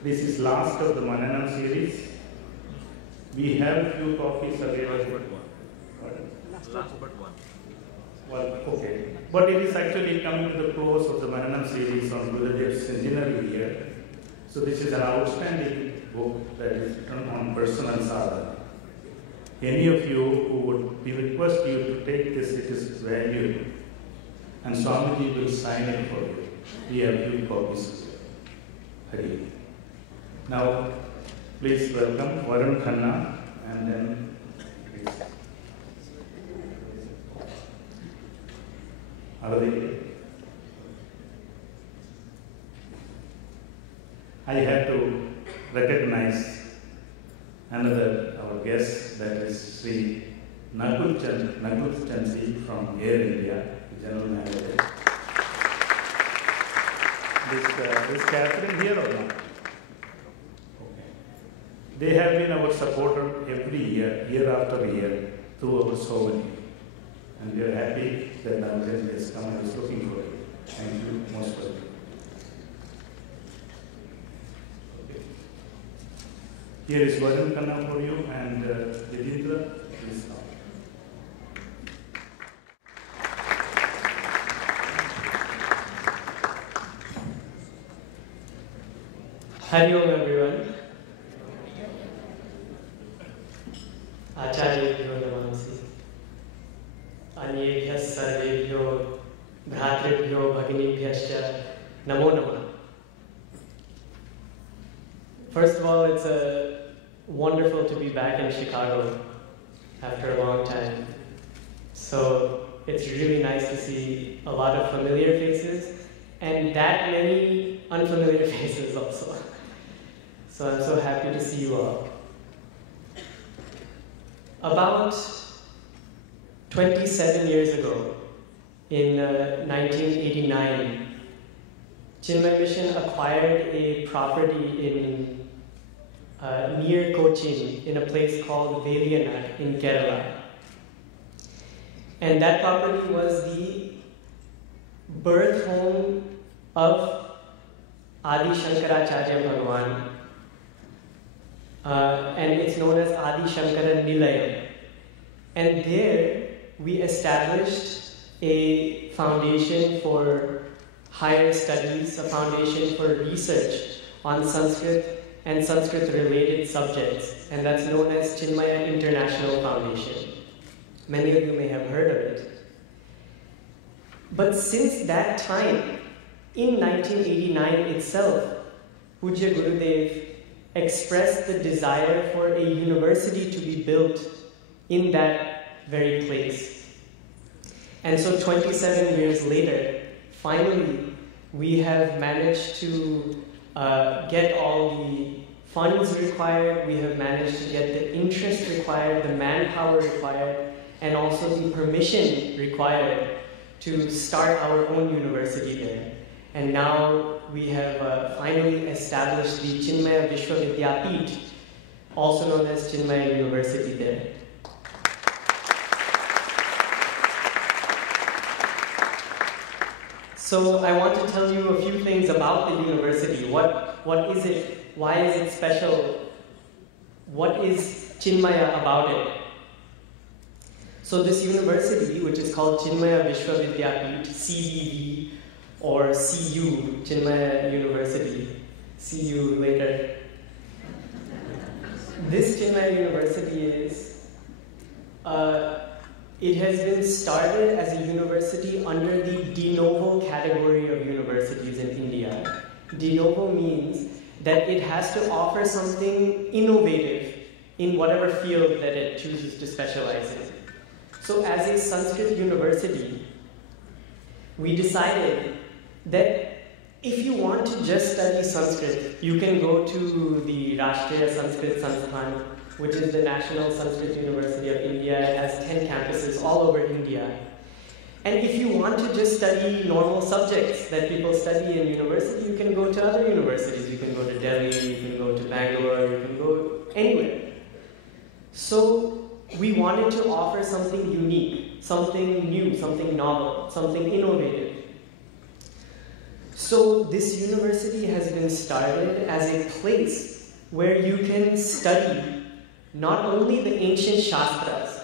This is last of the Mananam series. We have few copies available. Last but one. Well, okay. But it is actually coming to the close of the Mananam series on Gurudev's centenary year. So this is an outstanding book that is written on personal sadhana. Any of you who would, we request you to take this, it is valuable. And Swamiji will sign it for you. We have few copies. Hari. Now, please welcome Varun Khanna and then please. I have to recognize another our guest, that is Sri Nakul Chansi from Air India, the General Manager. Is Catherine here or not? Okay. They have been our supporter every year, year after year, through our souvenir. And we are happy that Navajan has come and is looking for it. Thank you most welcome. Okay. Here is Varun Khanna for you, and Vidindra, please come. Hari Om everyone. Acharyebhyo namaste. Anyebhyah sarvebhyo bhratribhyo bhaginibhyascha namo namah. First of all, it's wonderful to be back in Chicago after a long time. So it's really nice to see a lot of familiar faces and that many unfamiliar faces also. So I'm so happy to see you all. About 27 years ago, in 1989, Chinmaya Mission acquired a property in near Cochin in a place called Veliyanad in Kerala. And that property was the birth home of Adi Shankaracharya Bhagavan. And it's known as Adi Shankara Nilayam. And there we established a foundation for higher studies, a foundation for research on Sanskrit and Sanskrit-related subjects, and that's known as Chinmaya International Foundation. Many of you may have heard of it. But since that time, in 1989 itself, Pujya Gurudev expressed the desire for a university to be built in that very place. And so 27 years later, finally, we have managed to get all the funds required, we have managed to get the interest required, the manpower required, and also the permission required to start our own university there. And now we have finally established the Chinmaya Vishwavidyapeeth, also known as Chinmaya University there. So I want to tell you a few things about the university. What is it? Why is it special? What is Chinmaya about it? So this university, which is called Chinmaya Vishwavidyapeeth, CVV, or CU, Chinmaya University. See you later. This Chinmaya University is, it has been started as a university under the de novo category of universities in India. De novo means that it has to offer something innovative in whatever field that it chooses to specialize in. So as a Sanskrit university, we decided that if you want to just study Sanskrit, you can go to the Rashtriya Sanskrit Sansthan, which is the National Sanskrit University of India. It has 10 campuses all over India. And if you want to just study normal subjects that people study in university, you can go to other universities. You can go to Delhi, you can go to Bangalore, you can go anywhere. So we wanted to offer something unique, something new, something novel, something innovative. So this university has been started as a place where you can study not only the ancient Shastras,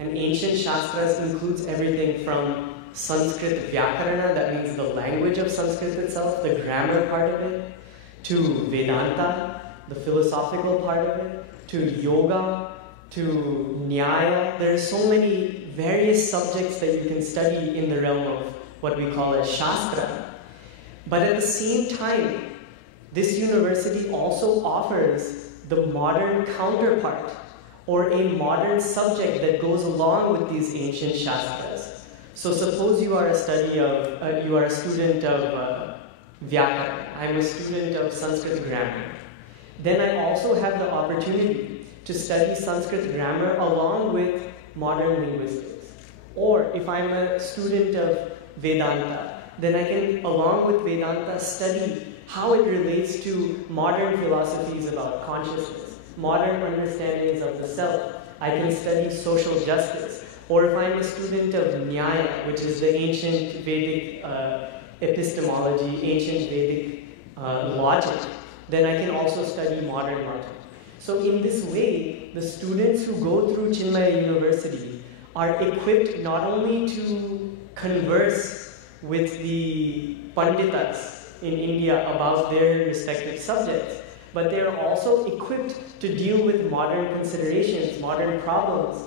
and ancient Shastras includes everything from Sanskrit Vyakarana, that means the language of Sanskrit itself, the grammar part of it, to Vedanta, the philosophical part of it, to yoga, to Nyaya. There are so many various subjects that you can study in the realm of what we call as Shastra. But at the same time, this university also offers the modern counterpart, or a modern subject that goes along with these ancient Shastras. So suppose you are a student of Vyakarana. I'm a student of Sanskrit grammar. Then I also have the opportunity to study Sanskrit grammar along with modern linguistics. Or if I'm a student of Vedanta, then I can, along with Vedanta, study how it relates to modern philosophies about consciousness, modern understandings of the self. I can study social justice. Or if I'm a student of Nyaya, which is the ancient Vedic epistemology, ancient Vedic logic, then I can also study modern logic. So in this way, the students who go through Chinmaya University are equipped not only to converse with the Panditas in India about their respective subjects, but they are also equipped to deal with modern considerations, modern problems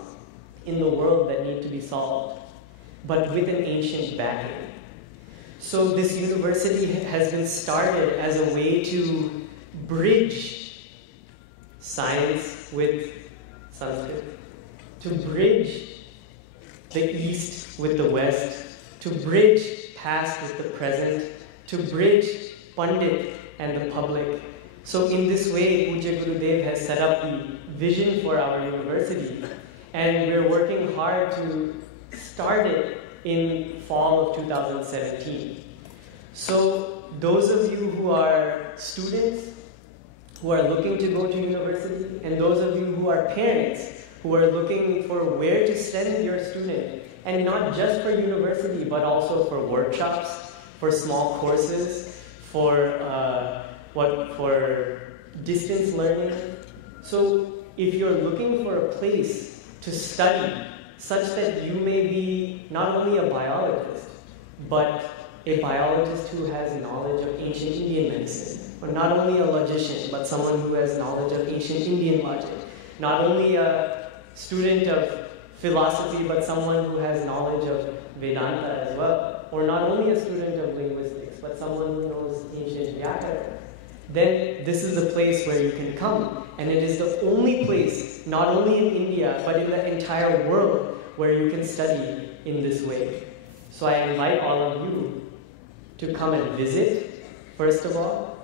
in the world that need to be solved, but with an ancient backing. So this university has been started as a way to bridge science with Sanskrit, to bridge the East with the West, to bridge past with the present, to bridge Pandit and the public. So in this way, Pujya Gurudev has set up the vision for our university, and we're working hard to start it in fall of 2017. So those of you who are students, who are looking to go to university, and those of you who are parents, who are looking for where to send your student, and not just for university, but also for workshops, for small courses, for distance learning. So if you're looking for a place to study such that you may be not only a biologist, but a biologist who has knowledge of ancient Indian medicine, or not only a logician, but someone who has knowledge of ancient Indian logic, not only a student of philosophy, but someone who has knowledge of Vedanta as well, or not only a student of linguistics, but someone who knows ancient Vyakarana, then this is the place where you can come. And it is the only place, not only in India, but in the entire world, where you can study in this way. So I invite all of you to come and visit, first of all,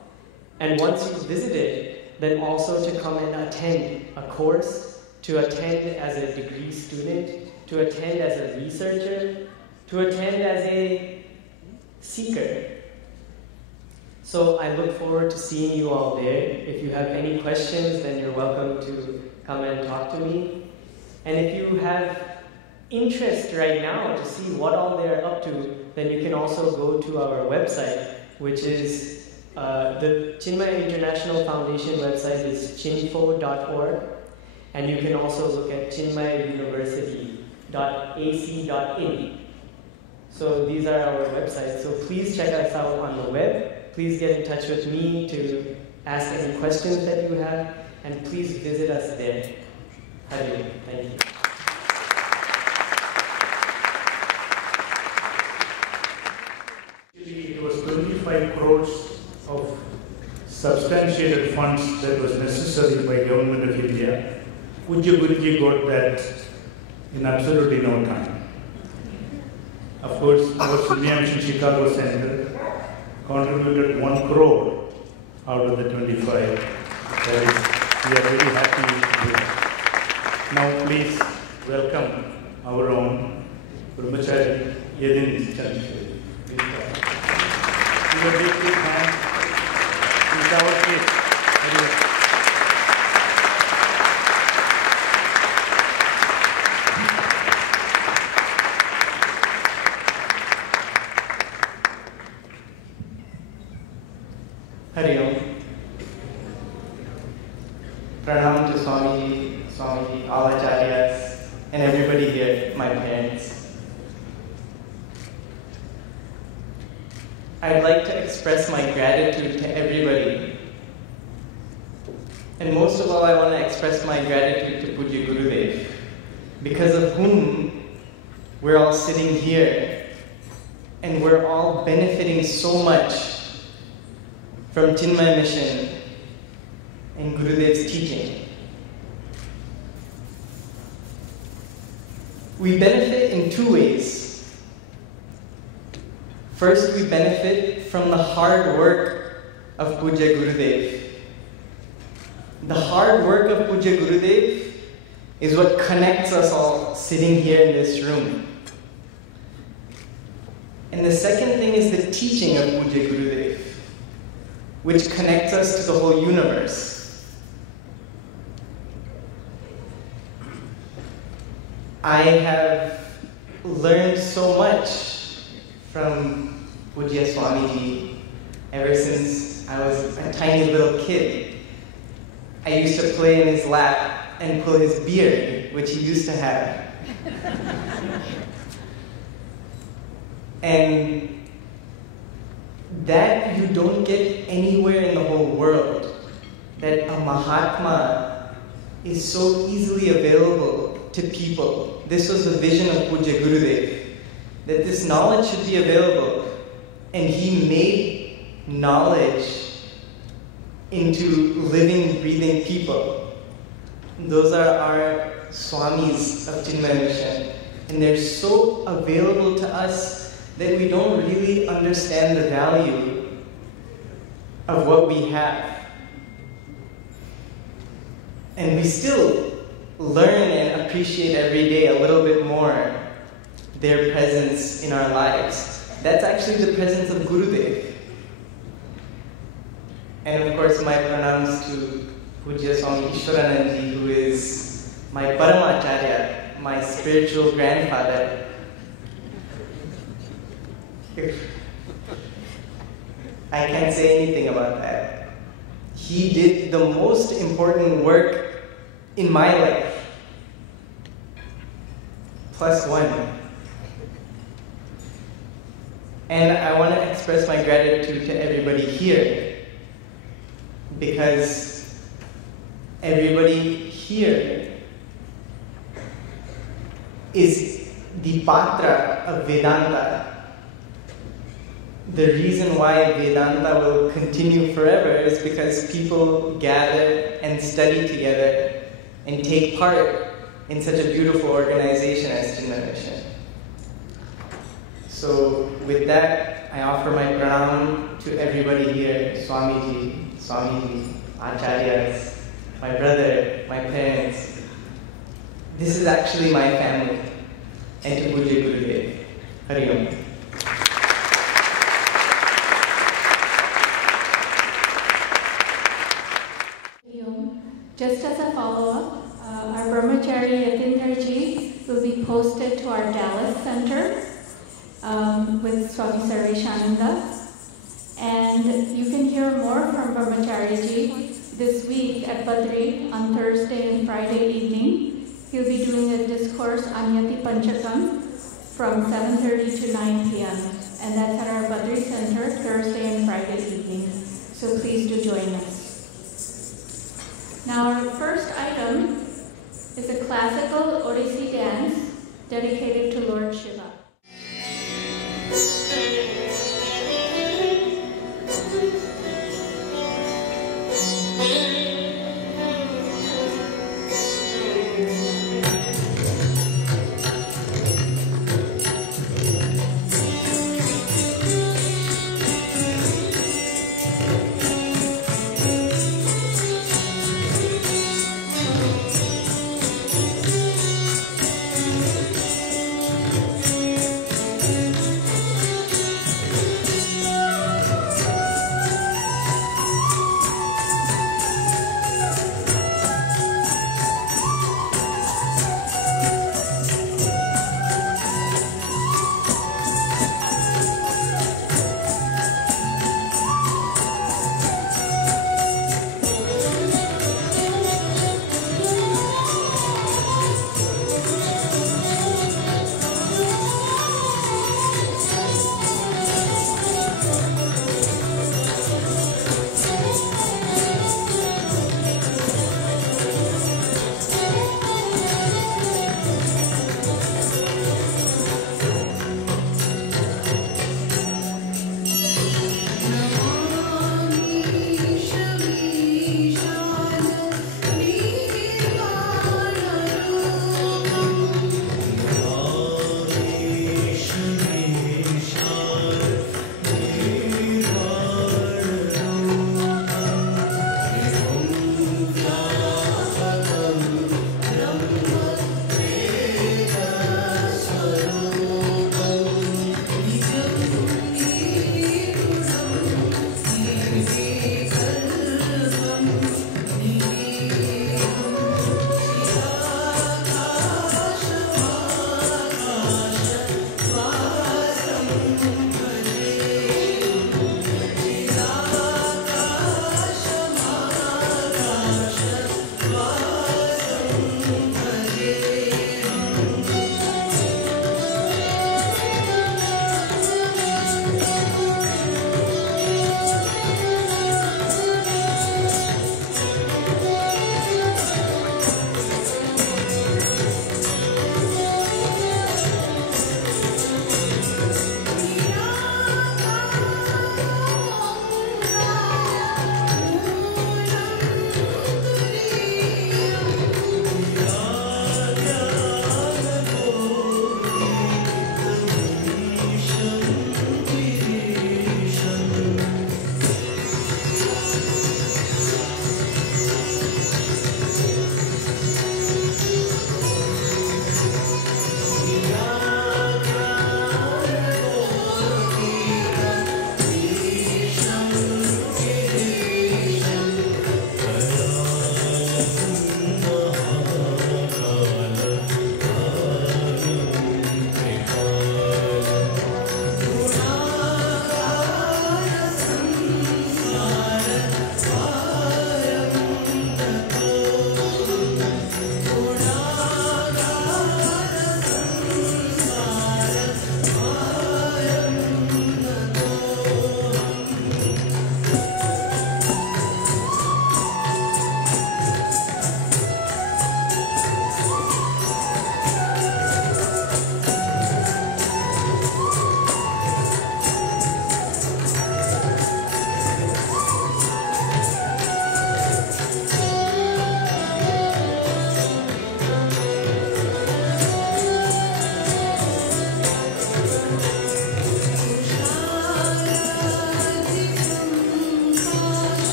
and once you've visited, then also to come and attend a course, to attend as a degree student, to attend as a researcher, to attend as a seeker. So I look forward to seeing you all there. If you have any questions, then you're welcome to come and talk to me. And if you have interest right now to see what all they're up to, then you can also go to our website, which is the Chinmaya International Foundation website is chinfo.org, and you can also look at chinmayauniversity.ac.in. So these are our websites. So please check us out on the web. Please get in touch with me to ask any questions that you have, and please visit us there. Hari, thank you. It was 25 crores of substantial funds that was necessary by Government of India, Pujya Guruji got that in absolutely no time. Of course, our Chinmaya Mission Chicago Center contributed 1 crore out of the 25. That is, we are very happy with that. Now please welcome our own Brahmachari Yedin Chandra. Give a big hand. He's our kid. Very well. Hari Om. Pranam to Swamiji, all Acharyas, and everybody here, my parents. I'd like to express my gratitude to everybody. And most of all, I want to express my gratitude to Pujya Gurudev, because of whom we're all sitting here, and we're all benefiting so much from Chinmaya Mission and Gurudev's teaching. We benefit in 2 ways. First, we benefit from the hard work of Pujya Gurudev. The hard work of Pujya Gurudev is what connects us all sitting here in this room. And the second thing is the teaching of Pujya Gurudev, which connects us to the whole universe. I have learned so much from Pujya Swamiji ever since I was a tiny little kid. I used to play in his lap and pull his beard, which he used to have. And that you don't get anywhere in the whole world, that a Mahatma is so easily available to people. This was the vision of Pujya Gurudev, that this knowledge should be available, and he made knowledge into living, breathing people. Those are our Swamis of Chinmaya Mission, and they're so available to us that we don't really understand the value of what we have. And we still learn and appreciate every day a little bit more their presence in our lives. That's actually the presence of Gurudev. And of course, my pranams to Pujya Swami Ishwarananji, who is my Paramacharya, my spiritual grandfather. I can't say anything about that. He did the most important work in my life. +1. And I want to express my gratitude to everybody here, because everybody here is the patra of Vedanta. The reason why Vedanta will continue forever is because people gather and study together and take part in such a beautiful organization as Chinmaya Mission. So with that, I offer my pranam to everybody here, Swamiji, Acharyas, my brother, my parents. This is actually my family, and to Pujya Gurudev. Hari Om. Just as a follow-up, our Brahmachari Yatindraji will be posted to our Dallas Center with Swami Sarveshananda. And you can hear more from Brahmacharyaji this week at Badri on Thursday and Friday evening. He'll be doing a discourse on Yati Panchakam from 7:30 to 9 p.m. And that's at our Badri Center Thursday and Friday evening. So please do join us. Now our first item is a classical Odissi dance dedicated to Lord Shiva.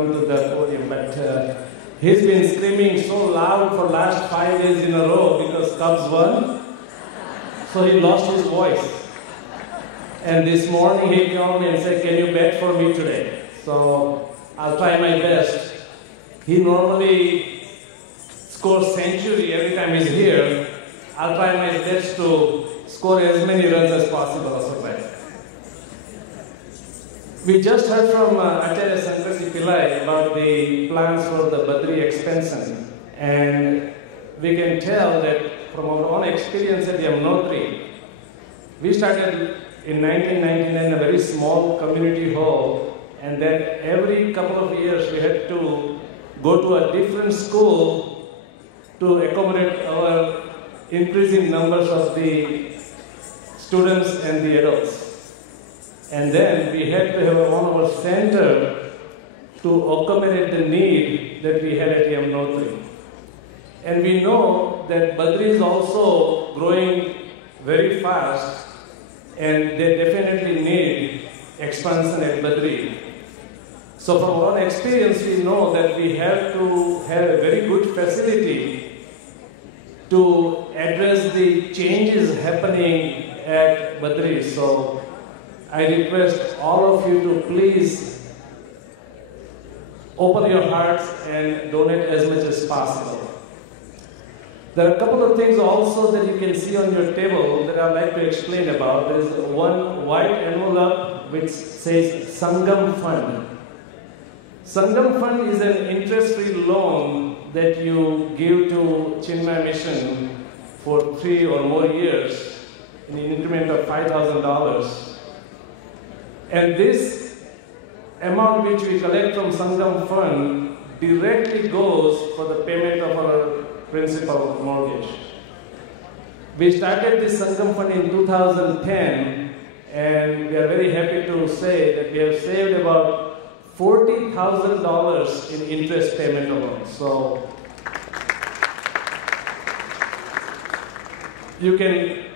come to the podium, but he's been screaming so loud for last 5 days in a row because Cubs won, so he lost his voice. And this morning he called me and said, "Can you bet for me today?" So I'll try my best. He normally scores century every time he's here. I'll try my best to score as many runs as possible also. We just heard from Acharya Sankasi Pillai about the plans for the Badri expansion, and we can tell that from our own experience at Yamunotri, we started in 1999 a very small community hall, and then every couple of years we had to go to a different school to accommodate our increasing numbers of the students and the adults. And then we had to have one of our center to accommodate the need that we had at Yamunotri. And we know that Badri is also growing very fast, and they definitely need expansion at Badri. So from our own experience, we know that we have to have a very good facility to address the changes happening at Badri. So I request all of you to please open your hearts and donate as much as possible. There are a couple of things also that you can see on your table that I'd like to explain about. There is one white envelope which says Sangam Fund. Sangam Fund is an interest-free loan that you give to Chinmaya Mission for 3 or more years in an increment of $5,000. And this amount which we collect from Sangam Fund directly goes for the payment of our principal mortgage. We started this Sangam Fund in 2010, and we are very happy to say that we have saved about $40,000 in interest payment alone. So you can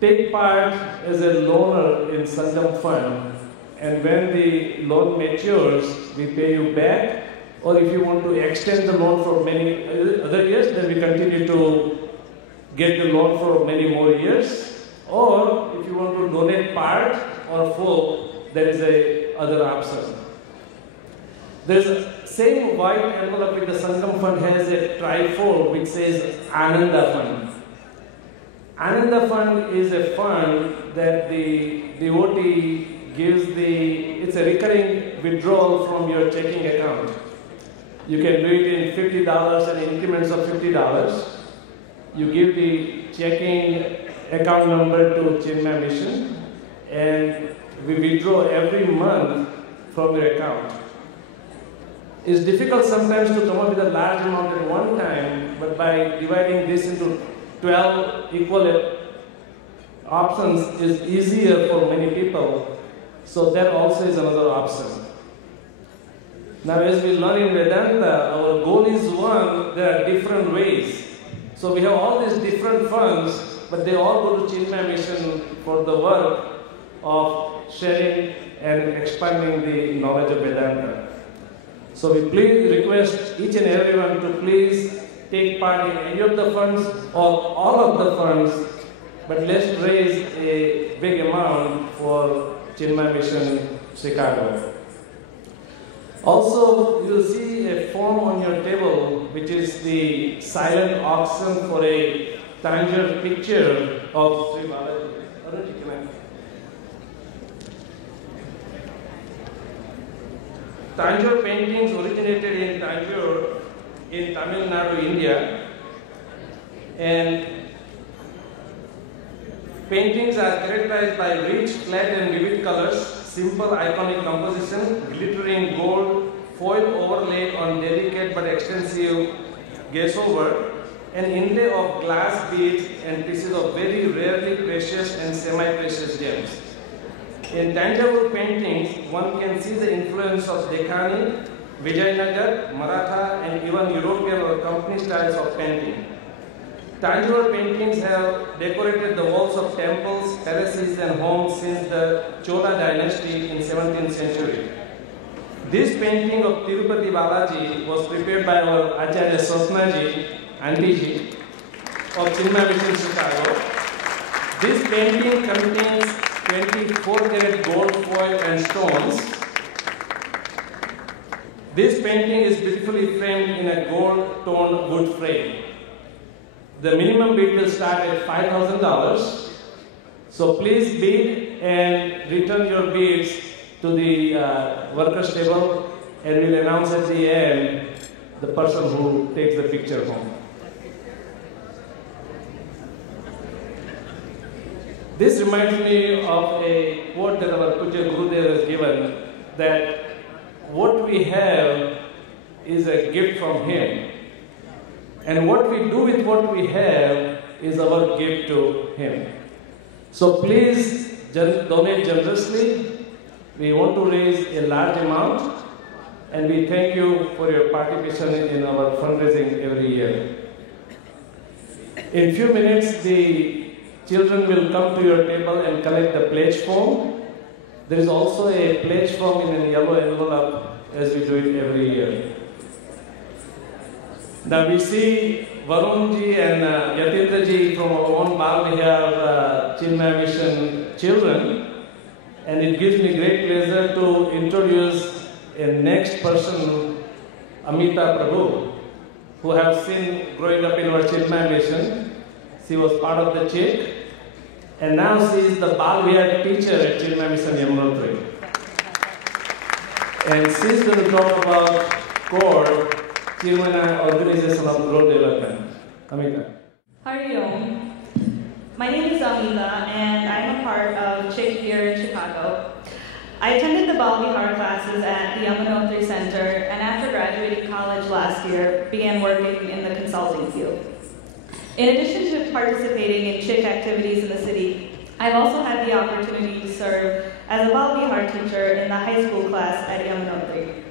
take part as a loaner in Sangam Fund, and when the loan matures, we pay you back. Or if you want to extend the loan for many other years, then we continue to get the loan for many more years. Or if you want to donate part or full, there is a other option. There's a same white envelope with the Sangam Fund has a trifold which says Ananda Fund. Ananda Fund is a fund that the devotee gives it's a recurring withdrawal from your checking account. You can do it in $50 and increments of $50. You give the checking account number to Chinmaya Mission, and we withdraw every month from your account. It's difficult sometimes to come up with a large amount at one time, but by dividing this into 12 equal options is easier for many people. So that also is another option. Now as we learn in Vedanta, our goal is one, there are different ways. So we have all these different funds, but they all go to Chinmaya Mission for the work of sharing and expanding the knowledge of Vedanta. So we please request each and everyone to please take part in any of the funds or all of the funds, but let's raise a big amount for Chinmaya Mission Chicago. Also, you will see a form on your table which is the silent auction for a Tanjore picture of Sri Balaji. Tanjore paintings originated in Tanjore in Tamil Nadu, India, and paintings are characterized by rich, flat and vivid colors, simple iconic composition, glittering gold, foil overlaid on delicate but extensive gesso work, an inlay of glass beads and pieces of very rarely precious and semi-precious gems. In Tanjore paintings, one can see the influence of Dekhani, Vijayanagar, Maratha and even European or company styles of painting. Tanjore paintings have decorated the walls of temples, palaces and homes since the Chola dynasty in 17th century. This painting of Tirupati Balaji was prepared by our Acharya Swapnaji, Auntie of Chinmaya Mission, Chicago. This painting contains 24-karat gold foil and stones. This painting is beautifully framed in a gold-toned wood frame. The minimum bid will start at $5,000. So please bid and return your bids to the workers' table, and we'll announce at the end the person who takes the picture home. This reminds me of a quote that our Puja Gurudev has given, that what we have is a gift from him, and what we do with what we have is our gift to him. So please donate generously. We want to raise a large amount, and we thank you for your participation in our fundraising every year. In a few minutes, the children will come to your table and collect the pledge form. There is also a pledge form in a yellow envelope, as we do it every year. Now we see Varunji and Yatindraji from our own Bal Vihar Chinmaya Mission children, and it gives me great pleasure to introduce a next person, Amita Prabhu, who have seen growing up in our Chinmaya Mission. She was part of the CHIC, and now she is the Bal Vihar teacher at Chinmaya Mission Elmhurst. And she is going to talk about CORE, Chinmaya Organization of Growth Development. Amita. Hari Om. My name is Amita, and I'm a part of CHIC here in Chicago. I attended the Bal Vihar classes at the Yamunotri Center, and after graduating college last year, began working in the consulting field. In addition to participating in CHIC activities in the city, I've also had the opportunity to serve as a Bal Vihar teacher in the high school class at Yamunotri.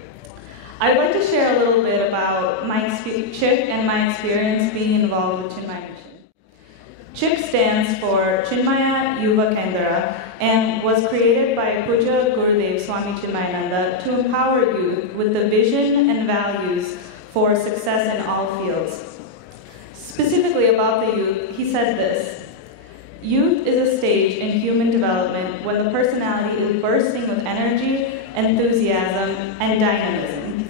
I'd like to share a little bit about CHIC and my experience being involved with Chinmaya Mission. CHIC stands for Chinmaya Yuva Kendra and was created by Puja Gurudev Swami Chinmayananda to empower youth with the vision and values for success in all fields. Specifically about the youth, he said this: youth is a stage in human development when the personality is bursting with energy, enthusiasm, and dynamism.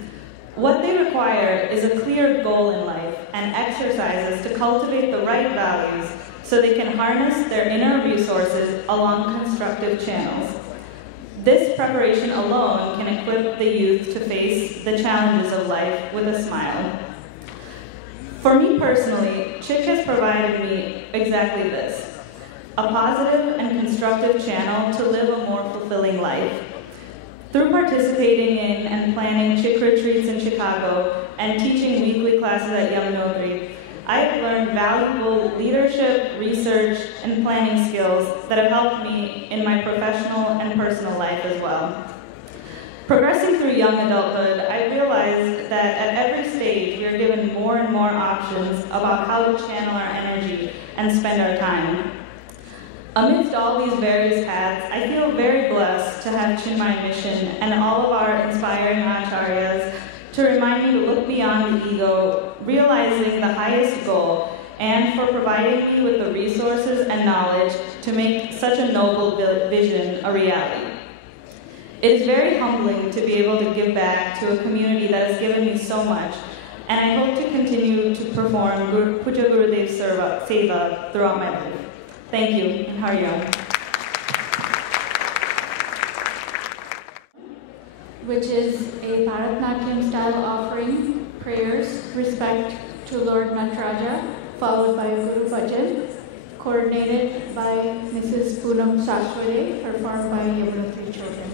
What they require is a clear goal in life and exercises to cultivate the right values so they can harness their inner resources along constructive channels. This preparation alone can equip the youth to face the challenges of life with a smile. For me personally, CHIC has provided me exactly this: a positive and constructive channel to live a more fulfilling life. Through participating in and planning CHIC retreats in Chicago and teaching weekly classes at Yamunotri, I've learned valuable leadership, research, and planning skills that have helped me in my professional and personal life as well. Progressing through young adulthood, I realized that at every stage we are given more and more options about how to channel our energy and spend our time. Amidst all these various paths, I feel very blessed to have Chinmaya Mission and all of our inspiring acharyas to remind me to look beyond the ego, realizing the highest goal, and for providing me with the resources and knowledge to make such a noble vision a reality. It is very humbling to be able to give back to a community that has given me so much, and I hope to continue to perform Puja Gurudev Seva throughout my life. Thank you, and Hari Om. Which is a Bharatnatyam style offering, prayers, respect to Lord Nataraja, followed by a Guru Bhajan, coordinated by Mrs. Poonam Sashwade, performed by Yamunotri children.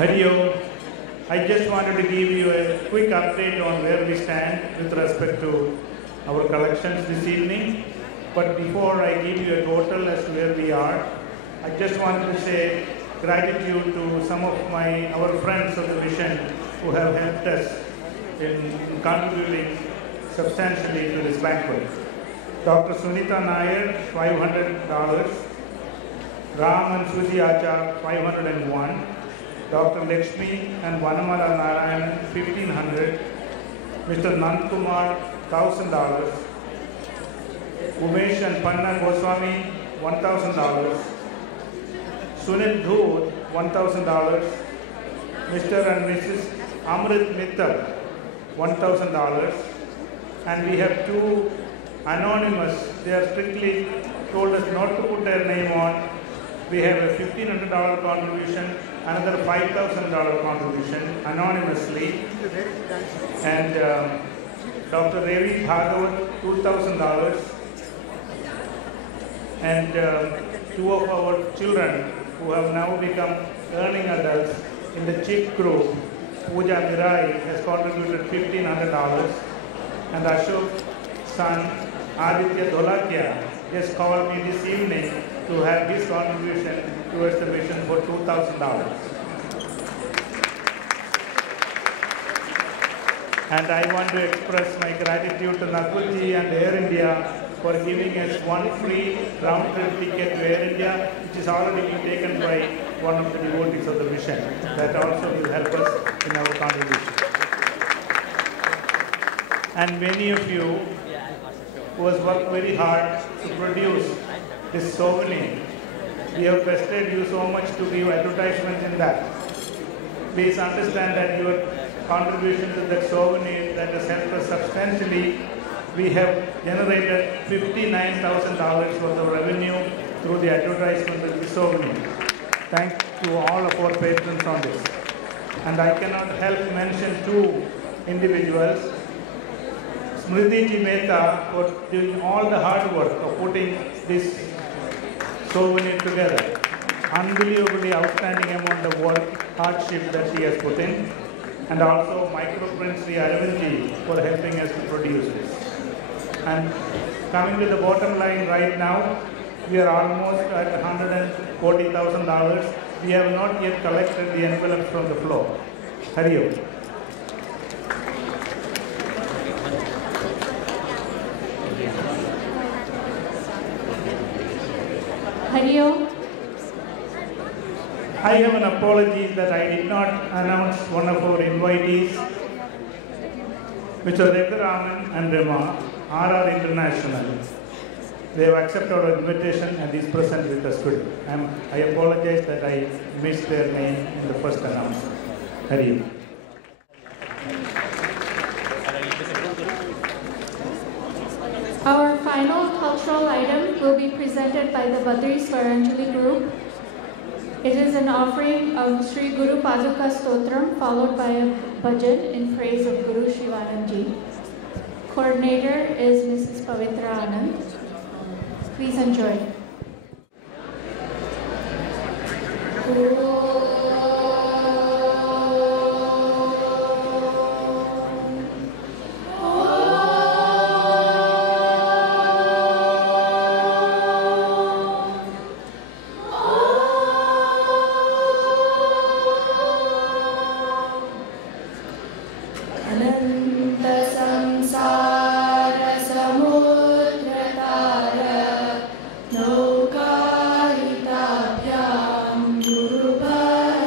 Hari Om. I just wanted to give you a quick update on where we stand with respect to our collections this evening. But before I give you a total as to where we are, I just wanted to say gratitude to some of our friends of the mission who have helped us in contributing substantially to this banquet. Dr. Sunita Nair, $500. Ram and Suji Achar, $501. Dr. Lakshmi and Vanamala Narayanan, $1,500. Mr. Nandkumar, $1,000. Umesh and Panna Goswami, $1,000. Sunil Dhoot, $1,000. Mr. and Mrs. Amrit Mittal, $1,000. And we have two anonymous, they are strictly told us not to put their name on. We have a $1,500 contribution, another $5,000 contribution anonymously. And Dr. Ravi Bhagavat, $2,000. And two of our children who have now become earning adults in the CHIP group, Pooja Mirai has contributed $1,500. And Ashok's son, Aditya Dholakia, just called me this evening to have his contribution towards the mission for $2,000. And I want to express my gratitude to Nakulji and Air India for giving us one free round-trip ticket to Air India, which is already being taken by one of the devotees of the mission. That also will help us in our contribution. And many of you who has worked very hard to produce this souvenir, we have pestered you so much to give advertisements in that. Please understand that your contribution to that souvenir that has helped us substantially. We have generated $59,000 worth of revenue through the advertisement of the souvenir. Thanks to all of our patrons on this. And I cannot help mention two individuals. Smriti Ji Mehta for doing all the hard work of putting this souvenir together. Unbelievably outstanding amount of work, hardship that she has put in. And also Microprint Sri Arvindji for helping us to produce this. And coming to the bottom line right now, we are almost at $140,000. We have not yet collected the envelopes from the floor. Hari Om. Hari Om. I have an apology that I did not announce one of our invitees, Mr. Redaraman and Rema, RR International. They have accepted our invitation and is present with us today. I apologize that I missed their name in the first announcement. Hari Om. Our final cultural item will be presented by the Badri Swaranjali group. It is an offering of Sri Guru Paduka Stotram followed by a bhajan in praise of Guru Shivanandji. Coordinator is Mrs. Pavitra Anand. Please enjoy. Nokahita Pyam Guru Bhai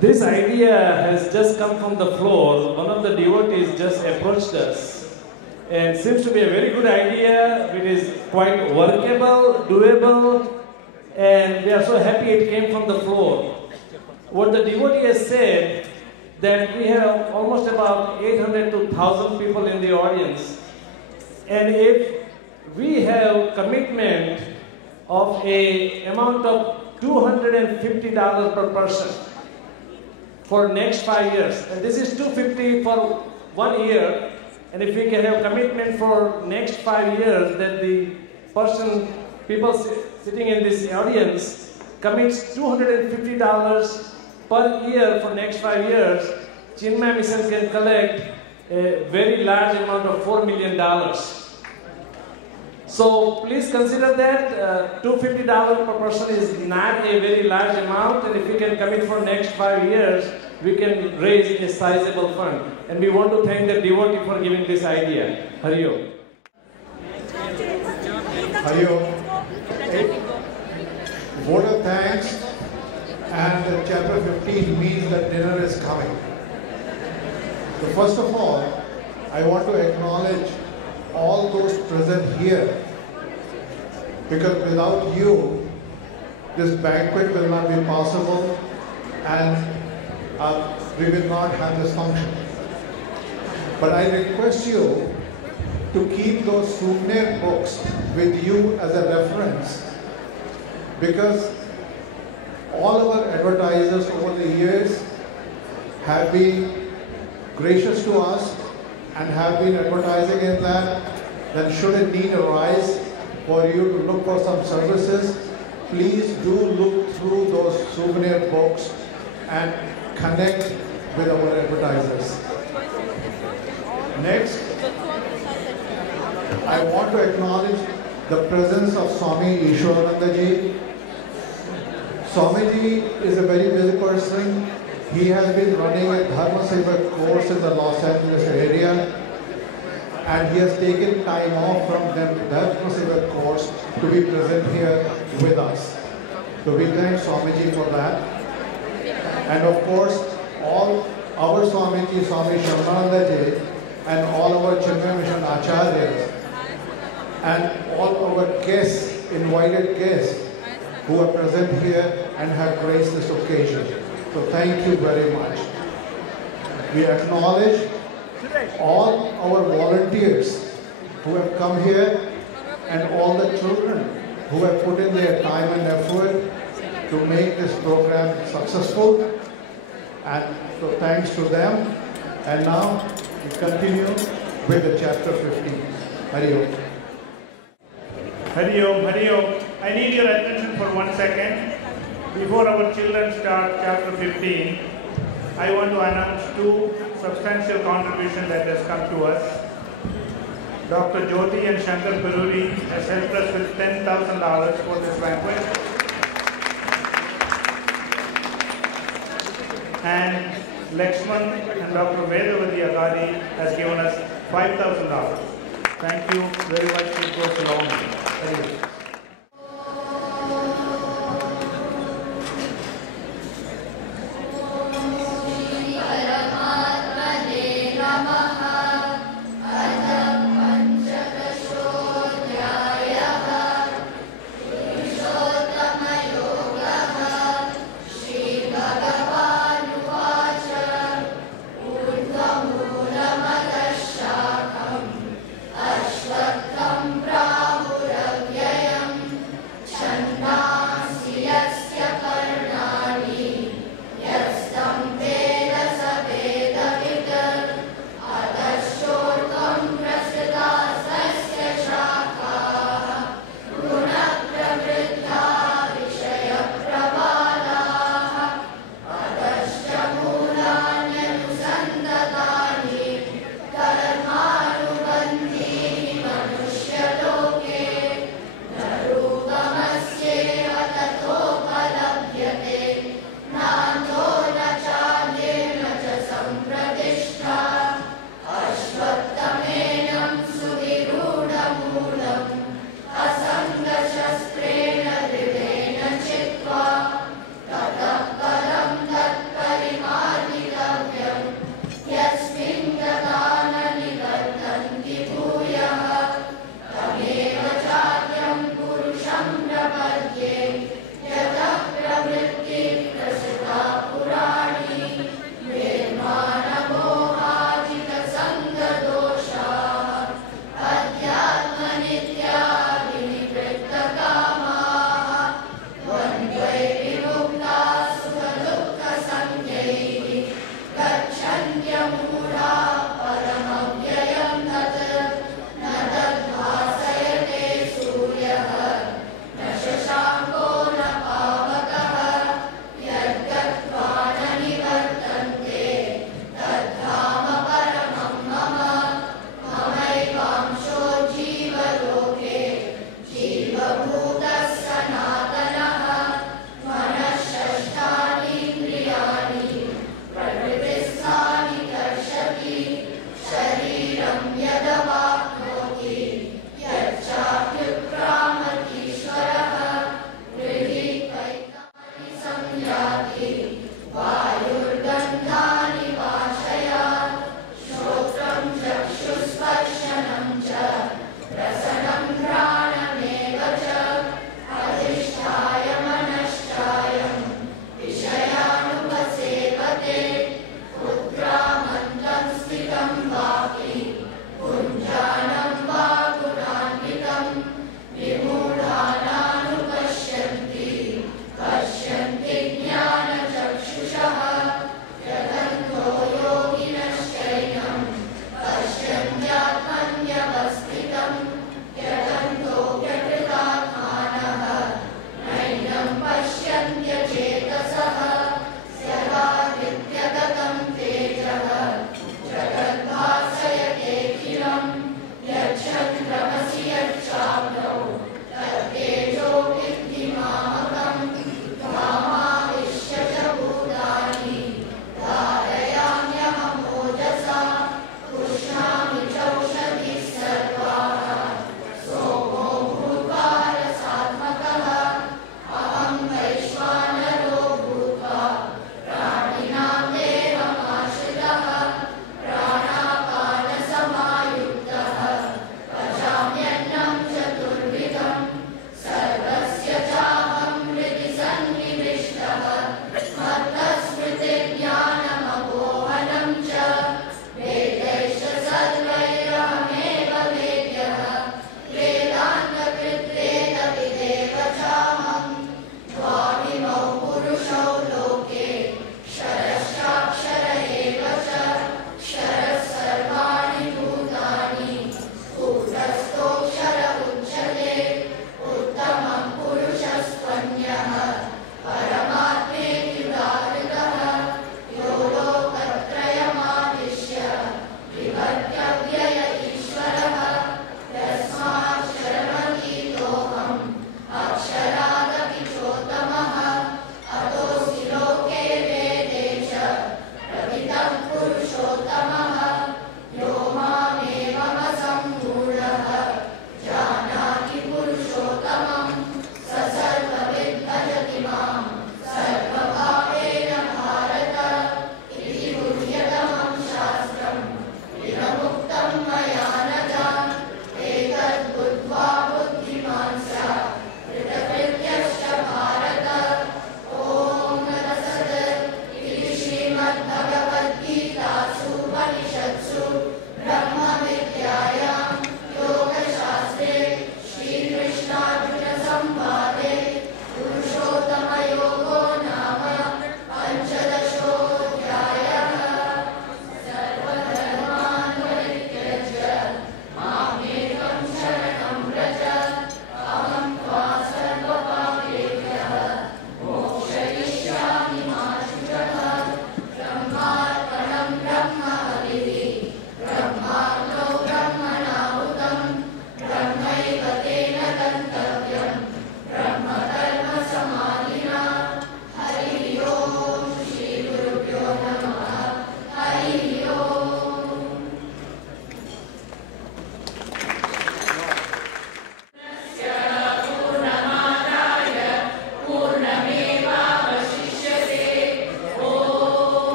This idea has just come from the floor. One of the devotees just approached us and seems to be a very good idea. It is quite workable, doable, and we are so happy it came from the floor. What the devotee has said, that we have almost about 800 to 1,000 people in the audience, and if we have commitment of a amount of $250 per person for next 5 years, and this is $250 for 1 year, and if we can have commitment for next 5 years that the people sitting in this audience commits $250 per year for next 5 years, Chinmaya Mission can collect a very large amount of $4 million. So please consider that $250 per person is not a very large amount, and if we can commit for next 5 years, we can raise a sizable fund. And we want to thank the devotee for giving this idea. Hari Om. Hari Om. Vote of thanks, and chapter 15 means that dinner is coming. So first of all, I want to acknowledge all those present here, because without you, this banquet will not be possible, and we will not have this function. But I request you to keep those souvenir books with you as a reference, because all our advertisers over the years have been gracious to us and have been advertising in that. Then should a need arise for you to look for some services, please do look through those souvenir books and connect with our advertisers. Next, I want to acknowledge the presence of Swami Ishwaranandaji. Swamiji is a very busy person. He has been running a Dharma Seva course in the Los Angeles area, and he has taken time off from the Dharma Seva course to be present here with us. So we thank Swamiji for that. And of course, all our Swamiji, Swami Shyamanandaji, and all our Chinmaya Mission Acharyas, and all our guests, invited guests, who are present here and have graced this occasion. So thank you very much. We acknowledge all our volunteers who have come here and all the children who have put in their time and effort to make this program successful. And so thanks to them. And now we continue with the chapter 15. Hari Om. Hari Om, Hari Om. I need your attention for 1 second. Before our children start chapter 15, I want to announce 2 substantial contributions that has come to us. Dr. Jyoti and Shankar Peruri has helped us with $10,000 for this banquet. And Lakshman and Dr. Vedavati Agadi has given us $5,000. Thank you very much. It goes a long way. Very good. Ashvatam Prabhuravya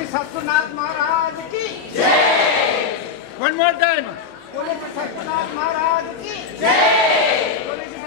Shri Satyanath महाराज की One more time. बोले श्री सत्यनाथ महाराज की बोले श्री